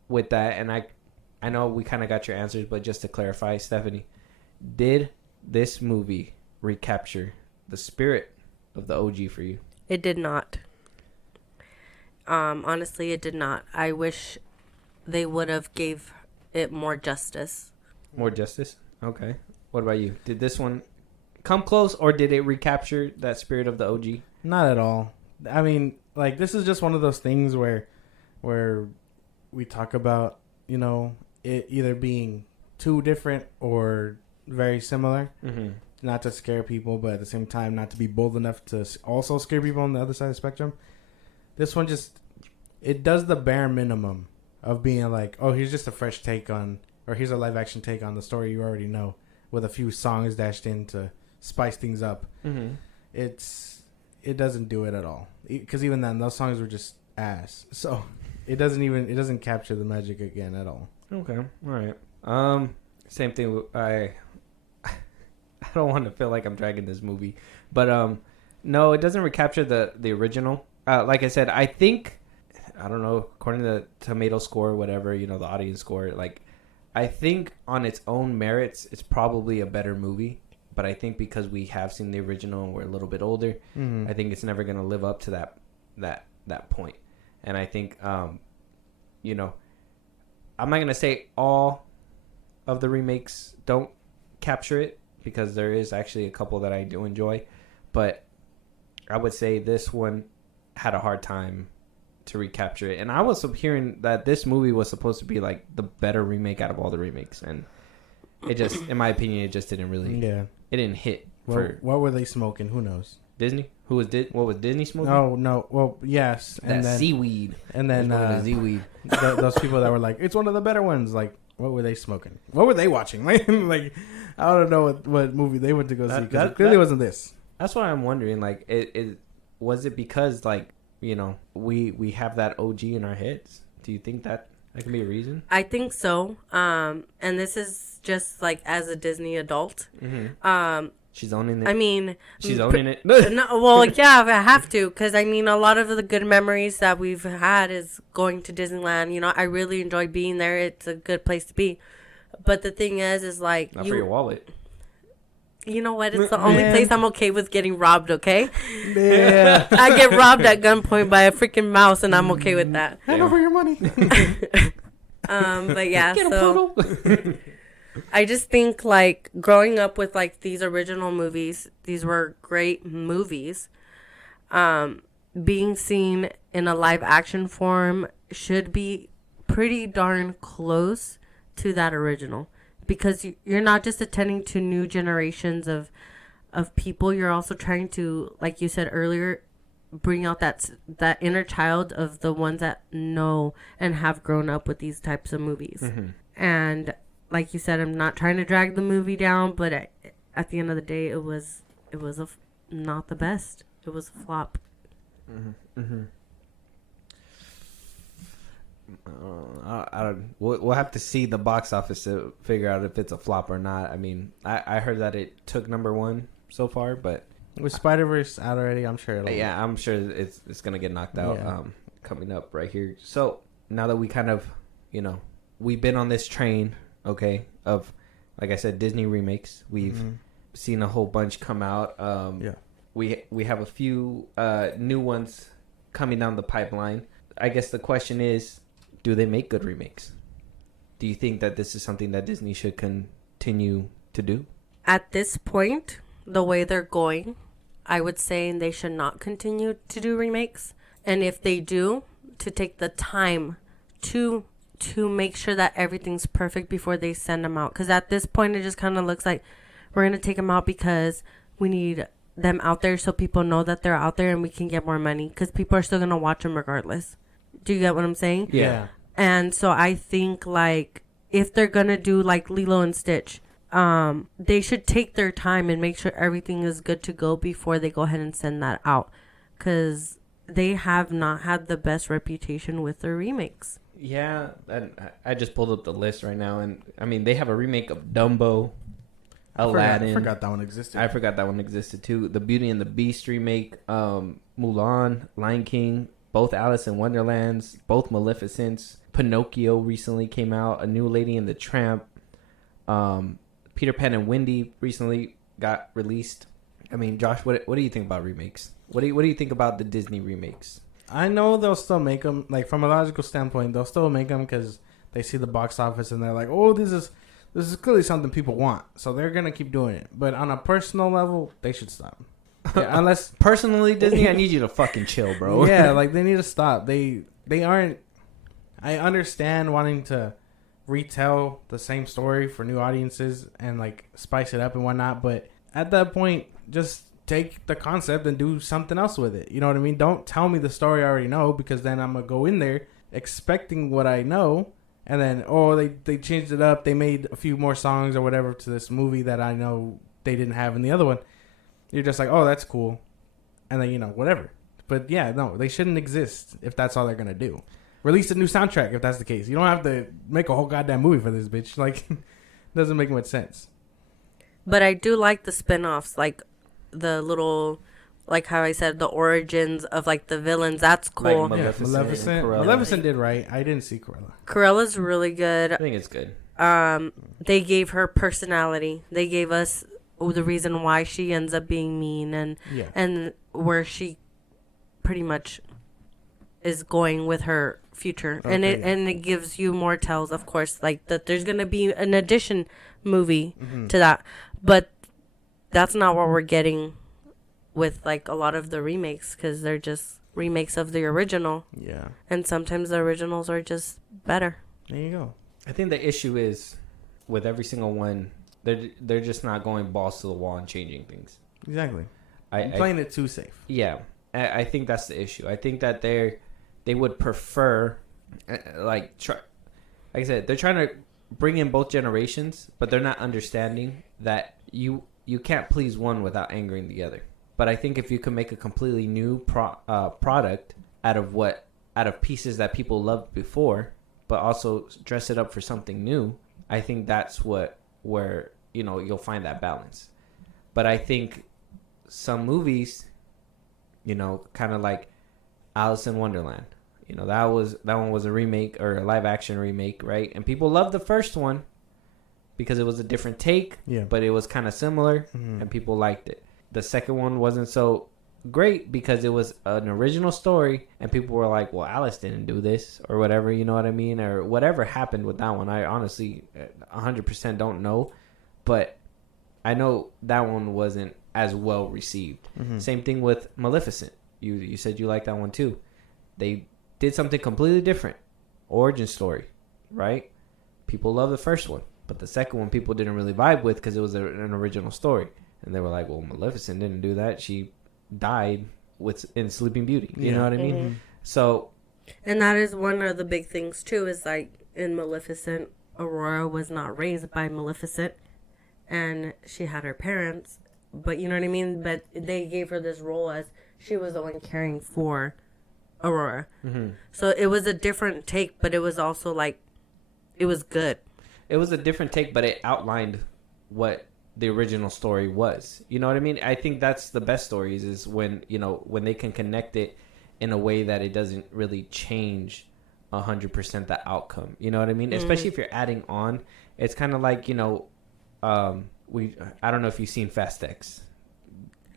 with that, and I know we kind of got your answers, but just to clarify, Stephanie, did this movie recapture the spirit of the OG for you? It did not. Honestly, it did not. I wish they would have gave it more justice. More justice? Okay. What about you? Did this one come close, or did it recapture that spirit of the OG? Not at all. I mean, like, this is just one of those things where we talk about, it either being too different or very similar. Mm-hmm. Not to scare people, but at the same time, not to be bold enough to also scare people on the other side of the spectrum. This one it does the bare minimum of being like, oh, here's just a fresh take on, or here's a live action take on the story you already know, with a few songs dashed in to spice things up. Mm-hmm. It doesn't do it at all, because even then those songs were just ass. So it doesn't capture the magic again at all. Okay, all right. Same thing. I don't want to feel like I'm dragging this movie, but no, it doesn't recapture the original. Like I said, I think, I don't know, according to the tomato score or whatever, the audience score, like, I think on its own merits, it's probably a better movie. But I think because we have seen the original and we're a little bit older, I think it's never going to live up to that point. And I think, I'm not going to say all of the remakes don't capture it, because there is actually a couple that I do enjoy. But I would say this one had a hard time to recapture it. And I was hearing that this movie was supposed to be like the better remake out of all the remakes, and it just, in my opinion, it just didn't really. Yeah. It didn't hit. What were they smoking? Who knows? Disney? What was Disney smoking? No. Well, yes. And then seaweed. And then seaweed. Those people that were like, it's one of the better ones. Like, what were they smoking? What were they watching? Like, I don't know what movie they went to go see, because it clearly wasn't this. That's what I'm wondering. Like, it was it because, like, we have that OG in our heads? Do you think that That can be a reason. I think so. And this is just like as a Disney adult. She's owning it. I mean, she's owning it. no, well, yeah, I have to, because I mean, a lot of the good memories that we've had is going to Disneyland. You know, I really enjoy being there. It's a good place to be. But the thing is like not for your wallet. You know what? It's the only place I'm okay with getting robbed. Okay. Yeah. I get robbed at gunpoint by a freaking mouse, and I'm okay with that. Hand over your money. But yeah, so I just think like growing up with like these original movies, these were great movies. Being seen in a live action form should be pretty darn close to that original, because you're not just attending to new generations of people. You're also trying to, like you said earlier, bring out that inner child of the ones that know and have grown up with these types of movies. And like you said, I'm not trying to drag the movie down, but at the end of the day, it was not the best. It was a flop. We'll have to see the box office to figure out if it's a flop or not. I mean, I heard that it took number one so far, but with Spider-Verse out already, I'm sure it'll... Yeah, I'm sure it's gonna get knocked out coming up right here. So now that we kind of, we've been on this train, okay, of, like I said, Disney remakes. We've seen a whole bunch come out. We have a few new ones coming down the pipeline. I guess the question is, do they make good remakes? Do you think that this is something that Disney should continue to do? At this point, the way they're going, I would say they should not continue to do remakes. And if they do, to take the time to make sure that everything's perfect before they send them out. Because at this point, it just kind of looks like we're going to take them out because we need them out there so people know that they're out there and we can get more money. Because people are still going to watch them regardless. Do you get what I'm saying? Yeah. And so I think, like, if they're going to do, like, Lilo and Stitch, they should take their time and make sure everything is good to go before they go ahead and send that out. Because they have not had the best reputation with their remakes. Yeah, I just pulled up the list right now. And, I mean, they have a remake of Dumbo, Aladdin. I forgot that one existed. I forgot that one existed, too. The Beauty and the Beast remake, Mulan, Lion King, both Alice in Wonderlands, both Maleficents. Pinocchio recently came out. A New Lady and the Tramp. Peter Pan and Wendy recently got released. I mean, Josh, what do you think about remakes? What do you think about the Disney remakes? I know they'll still make them. Like, from a logical standpoint, they'll still make them because they see the box office and they're like, oh, this is clearly something people want. So they're going to keep doing it. But on a personal level, they should stop. Yeah, unless personally, Disney, I need you to fucking chill, bro. Yeah, like, they need to stop. They aren't... I understand wanting to retell the same story for new audiences and, like, spice it up and whatnot, but at that point, just take the concept and do something else with it. You know what I mean? Don't tell me the story I already know, because then I'm gonna go in there expecting what I know, and then, they changed it up, they made a few more songs or whatever to this movie that I know they didn't have in the other one. You're just like, oh, that's cool, and then, whatever. But yeah, no, they shouldn't exist if that's all they're gonna do. Release a new soundtrack if that's the case. You don't have to make a whole goddamn movie for this bitch. Like, doesn't make much sense. But I do like the spin-offs, like the little, like how I said, the origins of, like, the villains. That's cool. Like Maleficent. Maleficent did right. I didn't see Cruella. Cruella's really good. I think it's good. They gave her personality. They gave us the reason why she ends up being mean and where she pretty much is going with her future. Okay. And it gives you more tells, of course, like that there's going to be an addition movie to that. But that's not what we're getting with, like, a lot of the remakes, because they're just remakes of the original. Yeah. And sometimes the originals are just better. There you go. I think the issue is with every single one, they're just not going balls to the wall and changing things. Exactly. Playing it too safe. Yeah. I think that's the issue. I think that they would prefer, like I said, they're trying to bring in both generations, but they're not understanding that you can't please one without angering the other. But I think if you can make a completely new product out of pieces that people loved before, but also dress it up for something new, I think that's where you'll find that balance. But I think some movies, kind of like Alice in Wonderland, that one was a remake or a live action remake, right? And people loved the first one because it was a different take, but it was kind of similar, and people liked it. The second one wasn't so great because it was an original story, and people were like, well, Alice didn't do this or whatever, you know what I mean? Or whatever happened with that one. I honestly 100% don't know, but I know that one wasn't as well received. Same thing with Maleficent. You said you liked that one too. They did something completely different. Origin story, right? People love the first one, but the second one people didn't really vibe with because it was an original story. And they were like, well, Maleficent didn't do that. She died in Sleeping Beauty. You know what I mean? So, and that is one of the big things too, is like in Maleficent, Aurora was not raised by Maleficent, and she had her parents, but you know what I mean? But they gave her this role as she was the one caring for Aurora. So it was a different take, but it was also like, it was good. It was a different take, but it outlined what the original story was. You know what I mean? I think that's the best stories, is when they can connect it in a way that it doesn't really change 100% the outcome. You know what I mean? Especially if you're adding on. It's kind of like, I don't know if you've seen Fast X.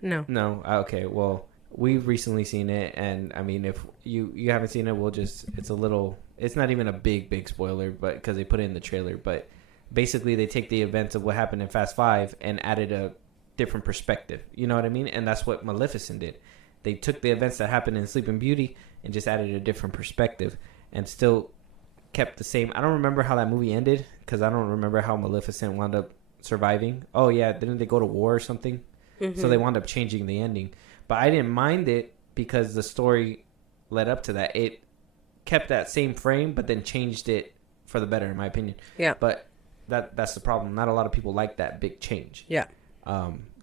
No. Okay. Well, we've recently seen it, and I mean, if you haven't seen it, it's not even a big spoiler, but because they put it in the trailer, but basically they take the events of what happened in Fast 5 and added a different perspective. You know what I mean? And that's what Maleficent did. They took the events that happened in Sleeping Beauty and just added a different perspective, and still kept the same. I don't remember how that movie ended, because I don't remember how Maleficent wound up surviving. Oh yeah, didn't they go to war or something? So they wound up changing the ending. But I didn't mind it because the story led up to that. It kept that same frame, but then changed it for the better, in my opinion. Yeah. But that's the problem. Not a lot of people like that big change. Yeah.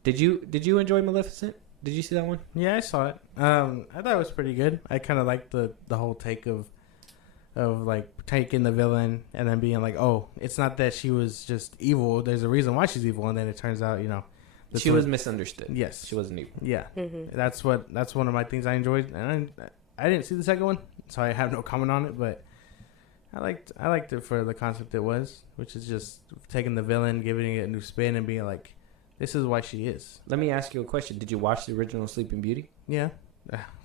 Did you enjoy Maleficent? Did you see that one? Yeah, I saw it. I thought it was pretty good. I kind of liked the whole take of like taking the villain and then being like, oh, it's not that she was just evil. There's a reason why she's evil, and then it turns out, she was misunderstood. Yes, she wasn't evil. Yeah, that's one of my things I enjoyed, and I didn't see the second one, so I have no comment on it. But I liked it for the concept it was, which is just taking the villain, giving it a new spin, and being like, this is why she is. Let me ask you a question. Did you watch the original Sleeping Beauty? Yeah,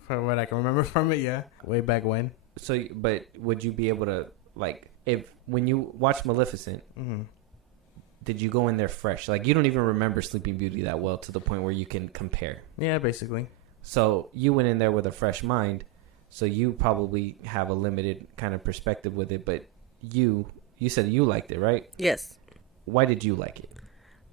from what I can remember from it, yeah, way back when. So, but would you be able to, like, when you watch Maleficent, did you go in there fresh? Like, you don't even remember Sleeping Beauty that well to the point where you can compare. Yeah, basically. So you went in there with a fresh mind, so you probably have a limited kind of perspective with it. But you said you liked it, right? Yes. Why did you like it?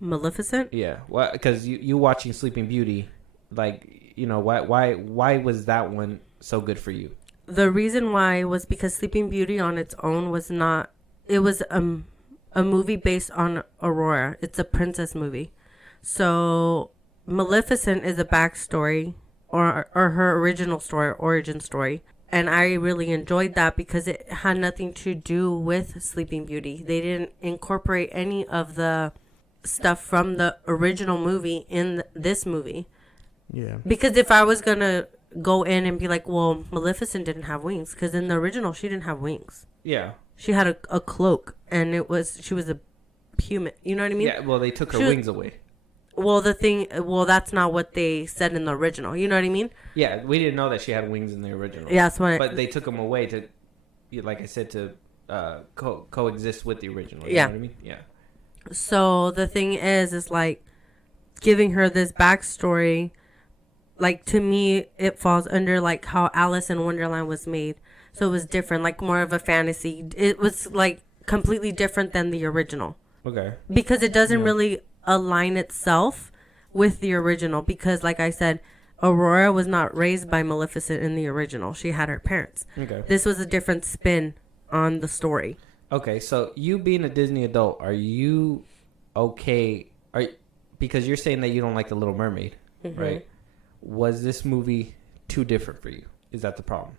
Maleficent? Yeah, well, because you watching Sleeping Beauty, like, why was that one so good for you? The reason why was because Sleeping Beauty on its own was not. It was a movie based on Aurora. It's a princess movie. So Maleficent is a backstory or her original story, origin story. And I really enjoyed that because it had nothing to do with Sleeping Beauty. They didn't incorporate any of the stuff from the original movie in this movie. Yeah. Because if I was going to go in and be like, well, Maleficent didn't have wings, because in the original she didn't have wings. Yeah. She had a cloak, and she was a human. You know what I mean? Yeah, well, they took her wings away. Well, that's not what they said in the original. You know what I mean? Yeah, we didn't know that she had wings in the original. Yeah, that's what. But they took them away to, like I said, to coexist with the original. You know what I mean? Yeah. So the thing is like giving her this backstory. Like, to me, it falls under like how Alice in Wonderland was made. So it was different, like more of a fantasy. It was like completely different than the original. Okay. Because it doesn't really align itself with the original. Because, like I said, Aurora was not raised by Maleficent in the original. She had her parents. Okay. This was a different spin on the story. Okay, so you being a Disney adult, are you okay? Because you're saying that you don't like The Little Mermaid, right? Was this movie too different for you? Is that the problem?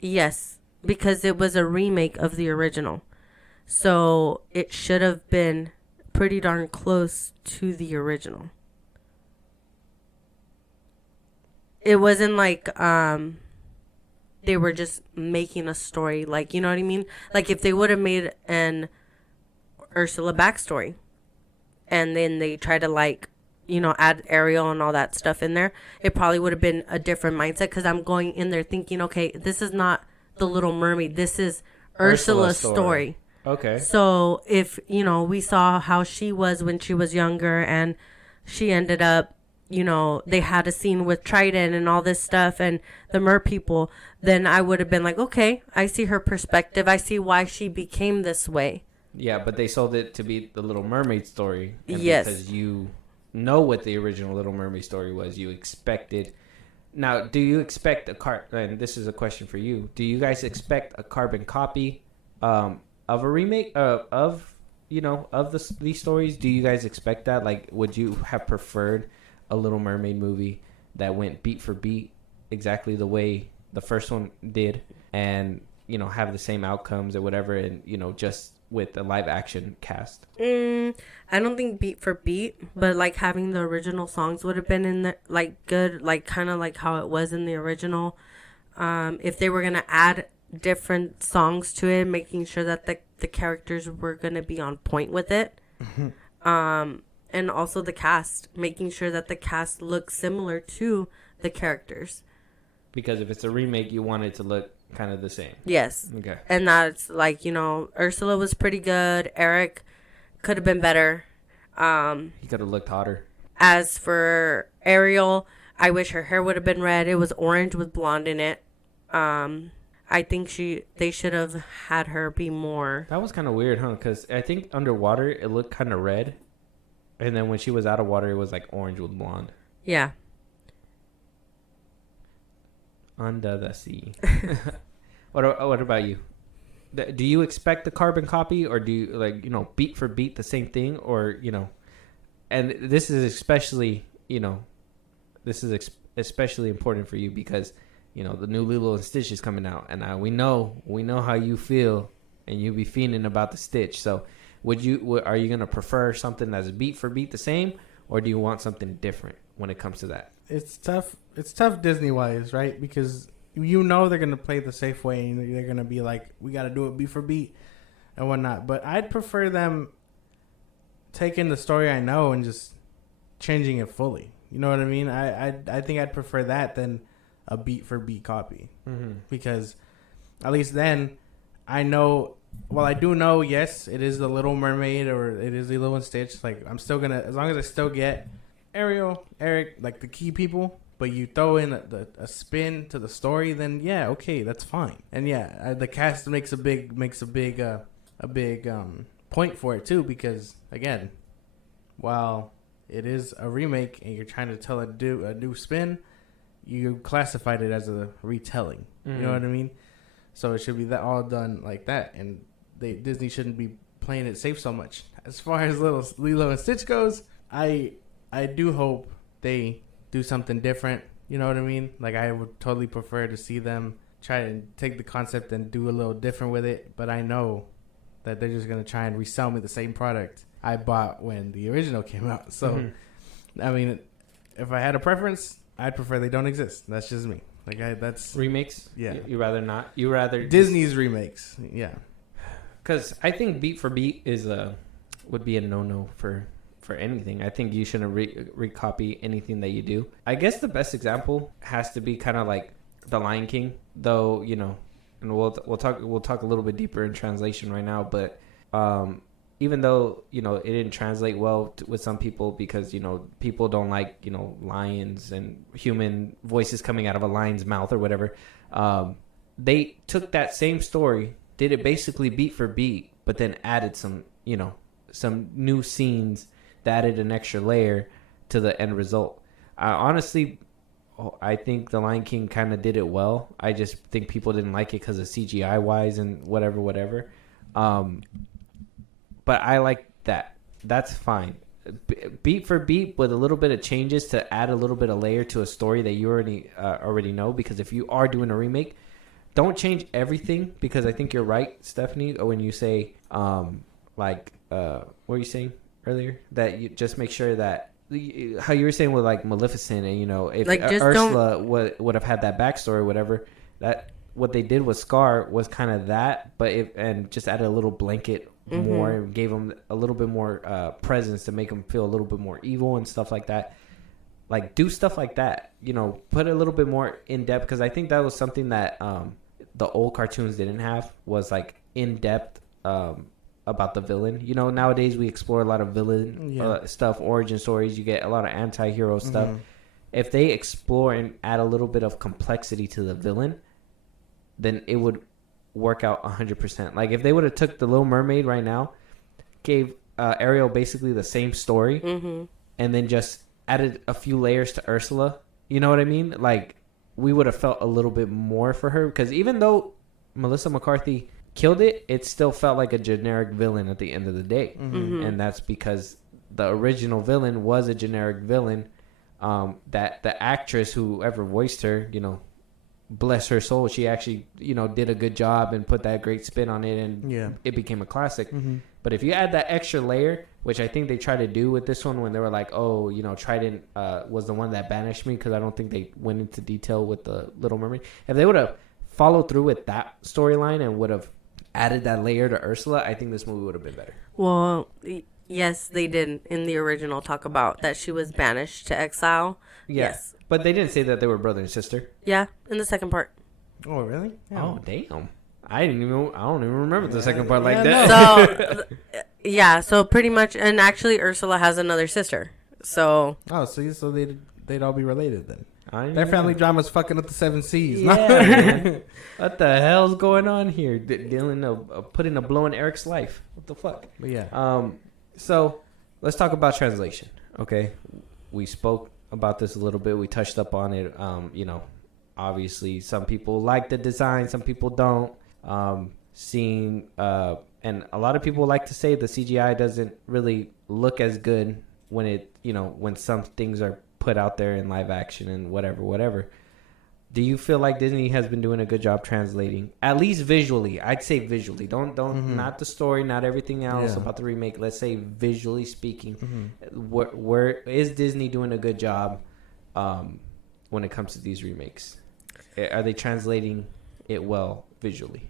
Yes. because it was a remake of the original. So it should have been pretty darn close to the original. It wasn't like they were just making a story, like, you know what I mean? Like if they would have made an Ursula backstory and then they try to, like, you know, add Ariel and all that stuff in there, it probably would have been a different mindset, because I'm going in there thinking, okay, this is not the Little Mermaid, this is Ursula's story. Okay. So if, you know, we saw how she was when she was younger, and she ended up, you know, they had a scene with Trident and all this stuff and the mer people, then I would have been like, okay, I see her perspective, I see why she became this way. Yeah, but they sold it to be the Little Mermaid story. And yes. Because you know what the original Little Mermaid story was. You expected. Now, do you expect and this is a question for you. Do you guys expect a carbon copy of a remake of these stories? Do you guys expect that? Like, would you have preferred a Little Mermaid movie that went beat for beat exactly the way the first one did, and, you know, have the same outcomes or whatever, and, you know, just with a live action cast? I don't think beat for beat, but like having the original songs would have been in the, like, good, like kind of like how it was in the original. If they were gonna add different songs to it, making sure that the characters were gonna be on point with it. And also the cast, making sure that the cast looks similar to the characters. Because if it's a remake, you want it to look kind of the same. Yes. Okay. And that's like, you know, Ursula was pretty good. Eric could have been better. He could have looked hotter. As for Ariel, I wish her hair would have been red. It was orange with blonde in it. I think they should have had her be more. That was kind of weird, huh? Because I think underwater it looked kind of red, and then when she was out of water, it was like orange with blonde. Yeah. Under the sea. What about you? Do you expect the carbon copy, or do you, like, you know, beat for beat the same thing, or, you know? And this is especially, you know, especially important for you because, you know, the new Lilo and Stitch is coming out, and we know how you feel, and you be feeling about the Stitch. So, are you gonna prefer something that's beat for beat the same, or do you want something different when it comes to that? It's tough. It's tough Disney wise, right? Because you know they're gonna play the safe way, and they're gonna be like, we got to do it beat for beat and whatnot. But I'd prefer them taking the story I know and just changing it fully. You know what I mean? I think I'd prefer that than a beat for beat copy, because at least then I know. Well, I do know. Yes, it is the Little Mermaid, or it is the Lilo and Stitch. Like, I'm still gonna, as long as I still get Ariel, Eric, like the key people, but you throw in a spin to the story, then yeah, okay, that's fine. And yeah, the cast makes a big point for it too, because again, while it is a remake and you're trying to tell a new spin, you classified it as a retelling. You know what I mean? So it should be that all done like that, and Disney shouldn't be playing it safe so much. As far as Lilo and Stitch goes, I do hope they do something different. You know what I mean? Like, I would totally prefer to see them try to take the concept and do a little different with it. But I know that they're just gonna try and resell me the same product I bought when the original came out. So, I mean, if I had a preference, I'd prefer they don't exist. That's just me. Like, that's remakes. Yeah, you rather not. You rather Disney's remakes. Yeah, because I think beat for beat would be a no for anything. I think you shouldn't recopy anything that you do. I guess the best example has to be kind of like The Lion King, though. You know, and we'll talk a little bit deeper in translation right now. But even though, you know, it didn't translate well with some people because, you know, people don't like, you know, lions and human voices coming out of a lion's mouth or whatever. They took that same story, did it basically beat for beat, but then added some new scenes that added an extra layer to the end result. Honestly, I think The Lion King kind of did it well. I just think people didn't like it because of CGI wise and whatever. But I like that. That's fine. Beat for beat with a little bit of changes to add a little bit of layer to a story that you already know. Because if you are doing a remake, don't change everything, because I think you're right, Stephanie, when you say what were you saying earlier, that you just make sure that how you were saying with like Maleficent, and if Like, just Ursula would have had that backstory or whatever, that what they did with Scar was kind of that, but and just added a little blanket more and gave him a little bit more presence to make him feel a little bit more evil and stuff like that. Like, do stuff like that, put a little bit more in depth, because I think that was something that the old cartoons didn't have, was like in depth about the villain. Nowadays we explore a lot of villain stuff, origin stories. You get a lot of anti-hero stuff. If they explore and add a little bit of complexity to the villain, then it would work out 100%. Like, if they would have took the Little Mermaid right now, gave Ariel basically the same story, and then just added a few layers to Ursula, you know what I mean? Like, we would have felt a little bit more for her, because even though Melissa McCarthy killed it, it still felt like a generic villain at the end of the day. And that's because the original villain was a generic villain, that the actress, whoever voiced her, bless her soul, she actually did a good job and put that great spin on it, and it became a classic. But if you add that extra layer, which I think they tried to do with this one, when they were like, oh, Trident was the one that banished me, because I don't think they went into detail with the Little Mermaid. If they would have followed through with that storyline and would have added that layer to Ursula, I think this movie would have been better. Well, yes, they did in the original talk about that she was banished to exile. Yes. But they didn't say that they were brother and sister. Yeah, in the second part. Oh, really? Yeah. Oh, damn. I don't even remember the second part like that. So, so pretty much, and actually Ursula has another sister. So. Oh, so they'd all be related then. Their know. family drama's fucking up the 7 seas. Yeah, man. What the hell's going on here? Putting a blow in Eric's life. What the fuck? But yeah. So let's talk about translation. Okay, we spoke about this a little bit. We touched up on it. Obviously, some people like the design, some people don't. And a lot of people like to say the CGI doesn't really look as good when some things are put out there in live action and whatever. Do you feel like Disney has been doing a good job translating, at least visually? I'd say visually. Don't not the story, not everything else about the remake. Let's say visually speaking, where is Disney doing a good job when it comes to these remakes? Are they translating it well visually?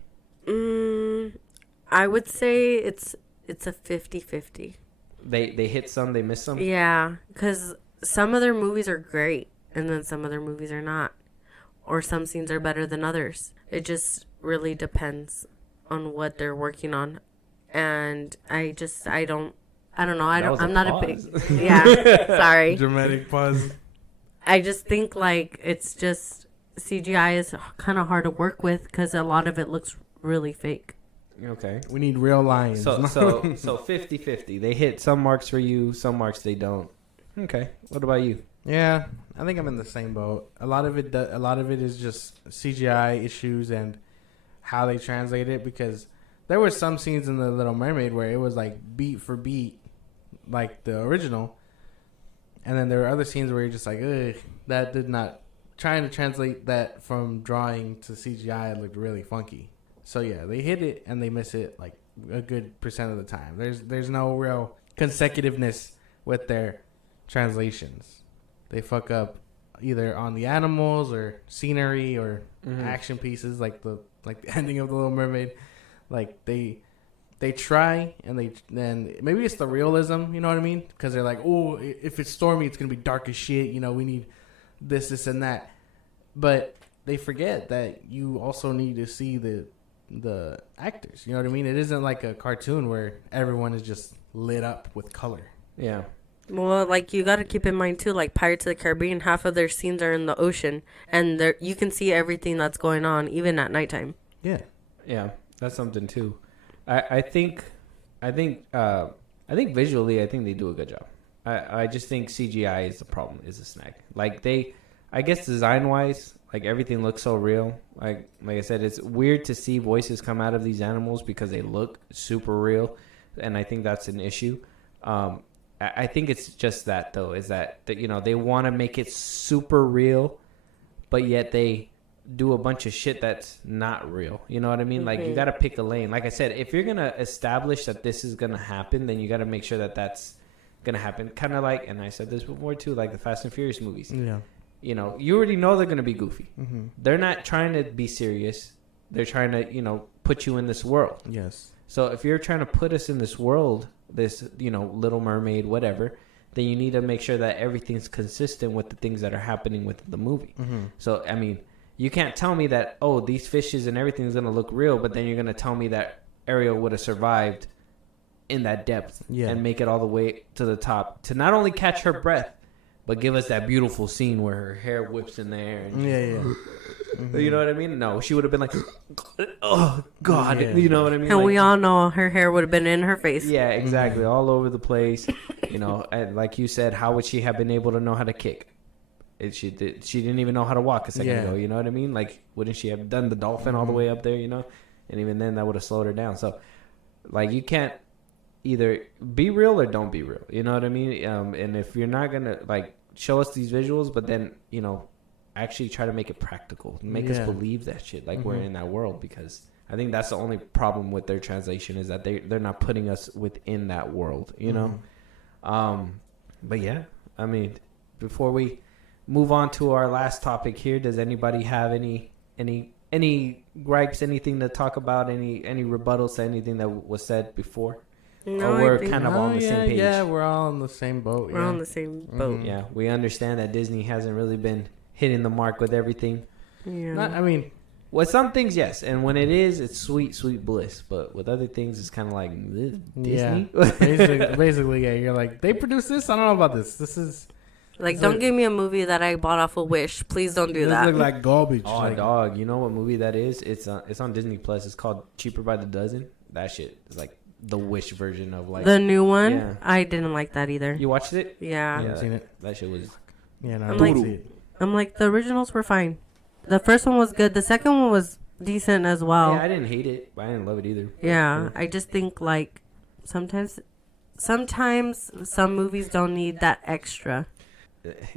I would say it's a 50-50. They hit some, they miss some. Yeah, because some of their movies are great, and then some of their movies are not. Or some scenes are better than others. It just really depends on what they're working on. And I'm not a big, sorry. Dramatic pause. I just think like it's just CGI is kind of hard to work with because a lot of it looks really fake. Okay. We need real lions. So 50-50. They hit some marks for you, some marks they don't. Okay. What about you? Yeah, I think I'm in the same boat. A lot of it is just CGI issues and how they translate it, because there were some scenes in the Little Mermaid where it was like beat for beat, like the original, and then there were other scenes where you're just like, ugh, that did not. Trying to translate that from drawing to CGI looked really funky. So yeah, they hit it and they miss it like a good percent of the time. There's no real consecutiveness with their translations. They fuck up either on the animals or scenery or action pieces, like the ending of the Little Mermaid. Like they try and maybe it's the realism, you know what I mean? Because they're like, oh, if it's stormy, it's gonna be dark as shit. We need this and that. But they forget that you also need to see the actors. You know what I mean? It isn't like a cartoon where everyone is just lit up with color. Yeah. Well, like, you got to keep in mind, too, like, Pirates of the Caribbean, half of their scenes are in the ocean, and you can see everything that's going on, even at nighttime. Yeah. Yeah, that's something, too. I think visually, I think they do a good job. I just think CGI is the problem, is a snag. Like, I guess design-wise, like, everything looks so real. Like I said, it's weird to see voices come out of these animals because they look super real, and I think that's an issue. I think it's just that is that they want to make it super real, but yet they do a bunch of shit that's not real. You know what I mean? Like, you got to pick a lane. Like I said, if you're going to establish that this is going to happen, then you got to make sure that that's going to happen. Kind of like, and I said this before too, like the Fast and Furious movies. Yeah. You know, you already know they're going to be goofy. Mm-hmm. They're not trying to be serious. They're trying to, you know, put you in this world. Yes. So if you're trying to put us in this world, this, you know, Little Mermaid, whatever, then you need to make sure that everything's consistent with the things that are happening with the movie. Mm-hmm. So, I mean, you can't tell me that, oh, these fishes and everything's going to look real, but then you're going to tell me that Ariel would have survived in that depth and make it all the way to the top to not only catch her breath, but give us that beautiful scene where her hair whips in the air. And Mm-hmm. You know what I mean? No, she would have been like, oh, God. Yeah. You know what I mean? And like, we all know her hair would have been in her face. Yeah, exactly. All over the place. You know, and like you said, how would she have been able to know how to kick? She didn't even know how to walk a second ago. You know what I mean? Like, wouldn't she have done the dolphin all the way up there, you know? And even then, that would have slowed her down. So, like, you can't either be real or don't be real. You know what I mean? And if you're not going to, like, show us these visuals, but then, you know, actually try to make it practical. Make us believe that shit, like we're in that world, because I think that's the only problem with their translation is that they're not putting us within that world, you know? But yeah, I mean, before we move on to our last topic here, does anybody have any gripes, anything to talk about, any rebuttals to anything that was said before? No, or we're kind of on the same page? Yeah, we're all on the same boat. We're on the same boat. Yeah, we understand that Disney hasn't really been hitting the mark with everything. Yeah. I mean, with some things, yes, and when it is, it's sweet bliss. But with other things, it's kind of like Disney. Basically, yeah. You're like, they produced this. I don't know about this. This is Like, don't give me a movie that I bought off of Wish. Please don't do that. Look like garbage. Oh, like, dog! You know what movie that is? It's on Disney Plus. It's called Cheaper by the Dozen. That shit is like the Wish version of like the new one. Yeah. I didn't like that either. You watched it? Yeah. I haven't seen it. That shit was. Yeah, no, I I'm didn't like- see it. I'm like, the originals were fine. The first one was good. The second one was decent as well. Yeah, I didn't hate it, but I didn't love it either. Yeah, I just think like sometimes some movies don't need that extra.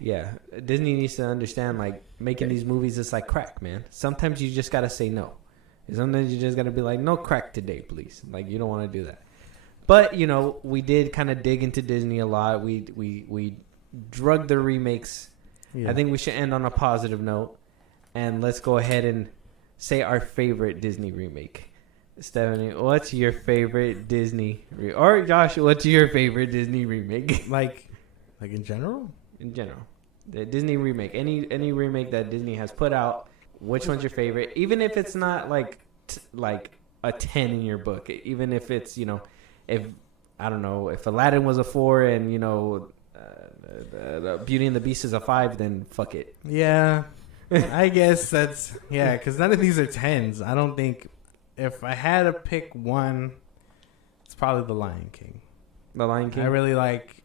Yeah, Disney needs to understand, like, making these movies is like crack, man. Sometimes you just gotta say no. Sometimes you just gotta be like, no crack today, please. Like, you don't want to do that. But, you know, we did kind of dig into Disney a lot. We drug the remakes. Yeah. I think we should end on a positive note, and let's go ahead and say our favorite Disney remake. Stephanie, what's your favorite Disney or Josh, what's your favorite Disney remake? like in general. In general, the Disney remake, any remake that Disney has put out, which one's your favorite? Even if it's not like a 10 in your book, even if it's, you know, if I don't know, if Aladdin was a 4 and, you know, the Beauty and the Beast is a 5, then fuck it. Yeah, I guess that's because none of these are 10s. I don't think if I had to pick one, it's probably The Lion King. The Lion King. I really like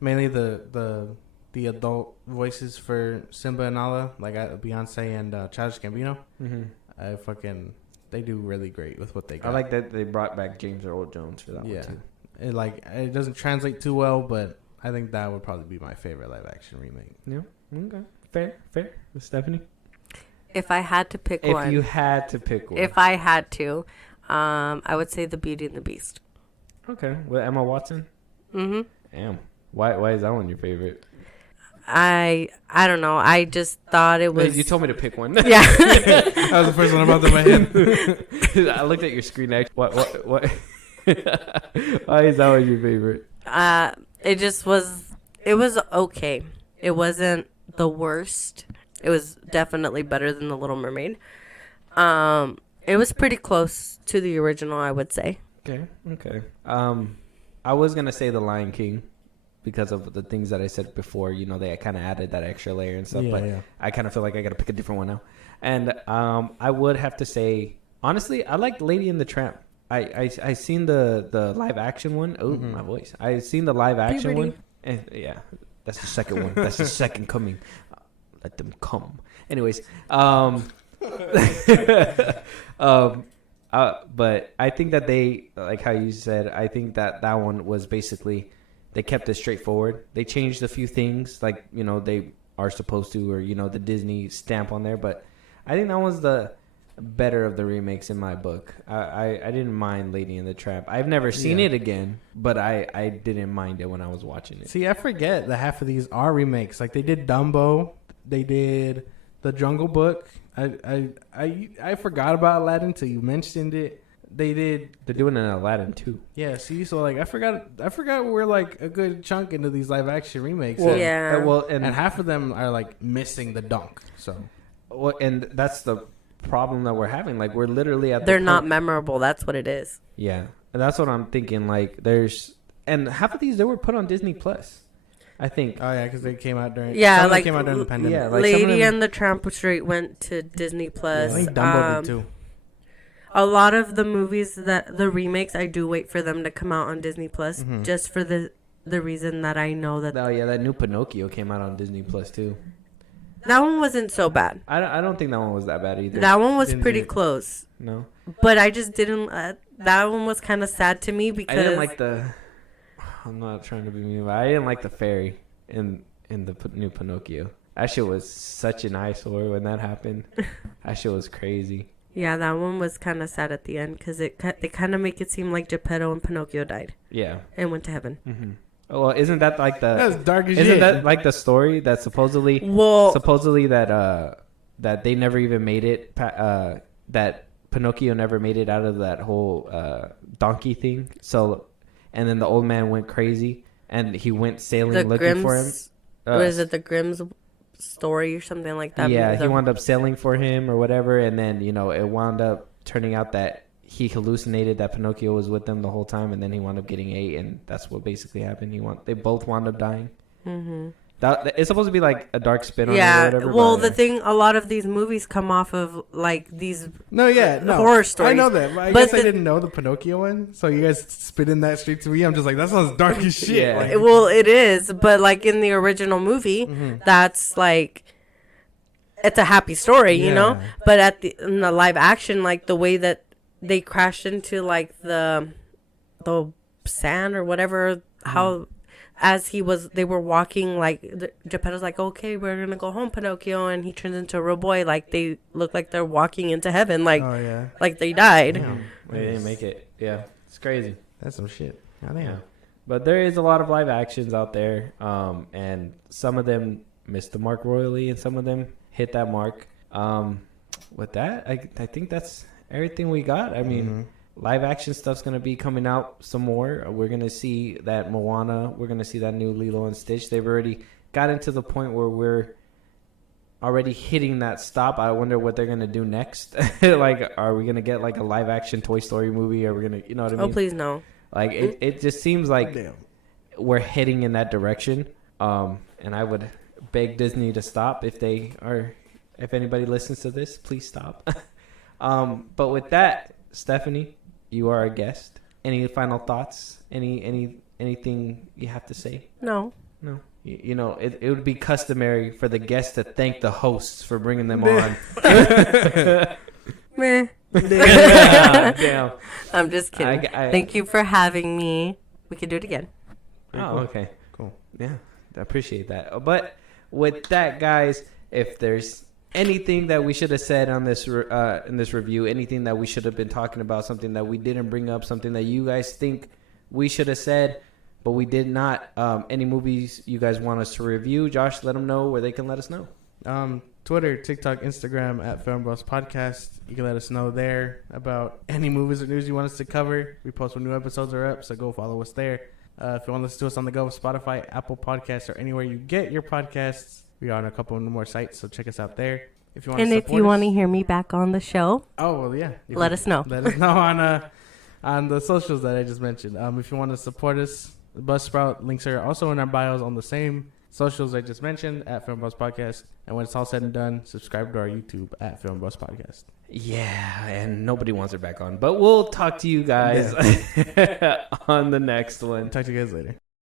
mainly the adult voices for Simba and Nala, like Beyonce and Childish Gambino. Mm-hmm. They do really great with what they got. I like that they brought back James Earl Jones for that one too. It doesn't translate too well, but I think that would probably be my favorite live action remake. Yeah. Okay. Fair. Stephanie. If I had to pick one. If you had to pick one. If I had to, I would say The Beauty and the Beast. Okay. With Emma Watson. Mm-hmm. Damn. Why is that one your favorite? I don't know. I just thought it was. You told me to pick one. Yeah. That was the first one about in my head. I looked at your screen. What? Why is that one your favorite? It just was. It was okay. It wasn't the worst. It was definitely better than The Little Mermaid. It was pretty close to the original, I would say. Okay. I was gonna say The Lion King because of the things that I said before. You know, they kind of added that extra layer and stuff. But I kind of feel like I gotta pick a different one now. And I would have to say, honestly, I like Lady and the Tramp. I seen the live action one. Oh, my voice. I seen the live action one. And, yeah, that's the second one. That's the second coming. Let them come. Anyways, but I think that they, like how you said, I think that one was basically, they kept it straightforward. They changed a few things, like, you know, they are supposed to, or, you know, the Disney stamp on there. But I think that was the better of the remakes in my book. I didn't mind Lady in the Tramp. I've never seen it again, but I didn't mind it when I was watching it. See, I forget that half of these are remakes. Like they did Dumbo, they did The Jungle Book. I forgot about Aladdin till you mentioned it. They're doing an Aladdin too. Yeah, see, so like I forgot we're like a good chunk into these live action remakes. Well, yeah. And half of them are like missing the dunk. So and that's the problem that we're having. Like we're literally at they're not memorable. That's what it is. Yeah, and that's what I'm thinking. Like and half of these they were put on Disney Plus, I think. Oh yeah, because they came out during like came out during the pandemic. Yeah, like Lady and the Tramp straight went to Disney Plus. Yeah, I think Dumbo did too. A lot of the movies the remakes, I do wait for them to come out on Disney Plus, just for the reason that I know that. Oh yeah, that new Pinocchio came out on Disney Plus too. That one wasn't so bad. I don't think that one was that bad either. That one was pretty close. No. But I just didn't. That one was kind of sad to me because I didn't like I'm not trying to be mean, but I didn't like the fairy in the new Pinocchio. That shit was such an eyesore when that happened. That shit was crazy. Yeah, that one was kind of sad at the end because they kind of make it seem like Geppetto and Pinocchio died. Yeah. And went to heaven. Mm-hmm. Well, isn't that like that's dark as isn't shit. that like the story that supposedly that they never even made it that Pinocchio never made it out of that whole donkey thing. So, and then the old man went crazy and he went sailing looking for him. What is it, the Grimm's story or something like that? Yeah, he wound up sailing for him or whatever, and then it wound up turning out that he hallucinated that Pinocchio was with them the whole time, and then he wound up getting ate, and that's what basically happened. They both wound up dying. Mm-hmm. It's supposed to be like a dark spin on it or whatever. Well, the thing, a lot of these movies come off of like these horror stories. I know that, but I guess I didn't know the Pinocchio one. So you guys spitting that straight to me. I'm just like, that sounds dark as shit. Yeah. Like, well, it is, but like in the original movie, that's like it's a happy story, you know. But in the live action, like the way that they crashed into like the sand or whatever, how. As they were walking, like, Geppetto's like, okay, we're going to go home, Pinocchio. And he turns into a real boy. Like, they look like they're walking into heaven. Like, like they died. Damn. They didn't make it. Yeah. It's crazy. That's some shit. Yeah. But there is a lot of live actions out there. And some of them missed the mark royally. And some of them hit that mark. With that, I think that's everything we got. I mean... Live action stuff's going to be coming out some more. We're going to see that Moana. We're going to see that new Lilo and Stitch. They've already gotten to the point where we're already hitting that stop. I wonder what they're going to do next. Like, are we going to get like a live action Toy Story movie? Are we going to, you know what I mean? Oh, please no. Like, it just seems like we're heading in that direction. And I would beg Disney to stop if anybody listens to this, please stop. But with that, Stephanie, you are a guest. Any final thoughts? Anything you have to say? No. You know, it would be customary for the guests to thank the hosts for bringing them on. Meh. Damn. I'm just kidding. Thank you for having me. We can do it again. Oh, okay. Cool. Yeah, I appreciate that. But with that, guys, if there's anything that we should have said on this in this review, anything that we should have been talking about, something that we didn't bring up, something that you guys think we should have said, but we did not, any movies you guys want us to review, Josh, let them know where they can let us know. Twitter, TikTok, Instagram at FilmBros Podcast. You can let us know there about any movies or news you want us to cover. We post when new episodes are up, so go follow us there. If you want to listen to us on the go, Spotify, Apple Podcasts, or anywhere you get your podcasts. We are on a couple more sites, so check us out there. If you want to hear me back on the show, let us know. Let us know on the socials that I just mentioned. If you want to support us, the Buzzsprout links are also in our bios on the same socials I just mentioned at FilmBros Podcast. And when it's all said and done, subscribe to our YouTube at FilmBros Podcast. Yeah, and nobody wants her back on, but we'll talk to you guys on the next one. Talk to you guys later.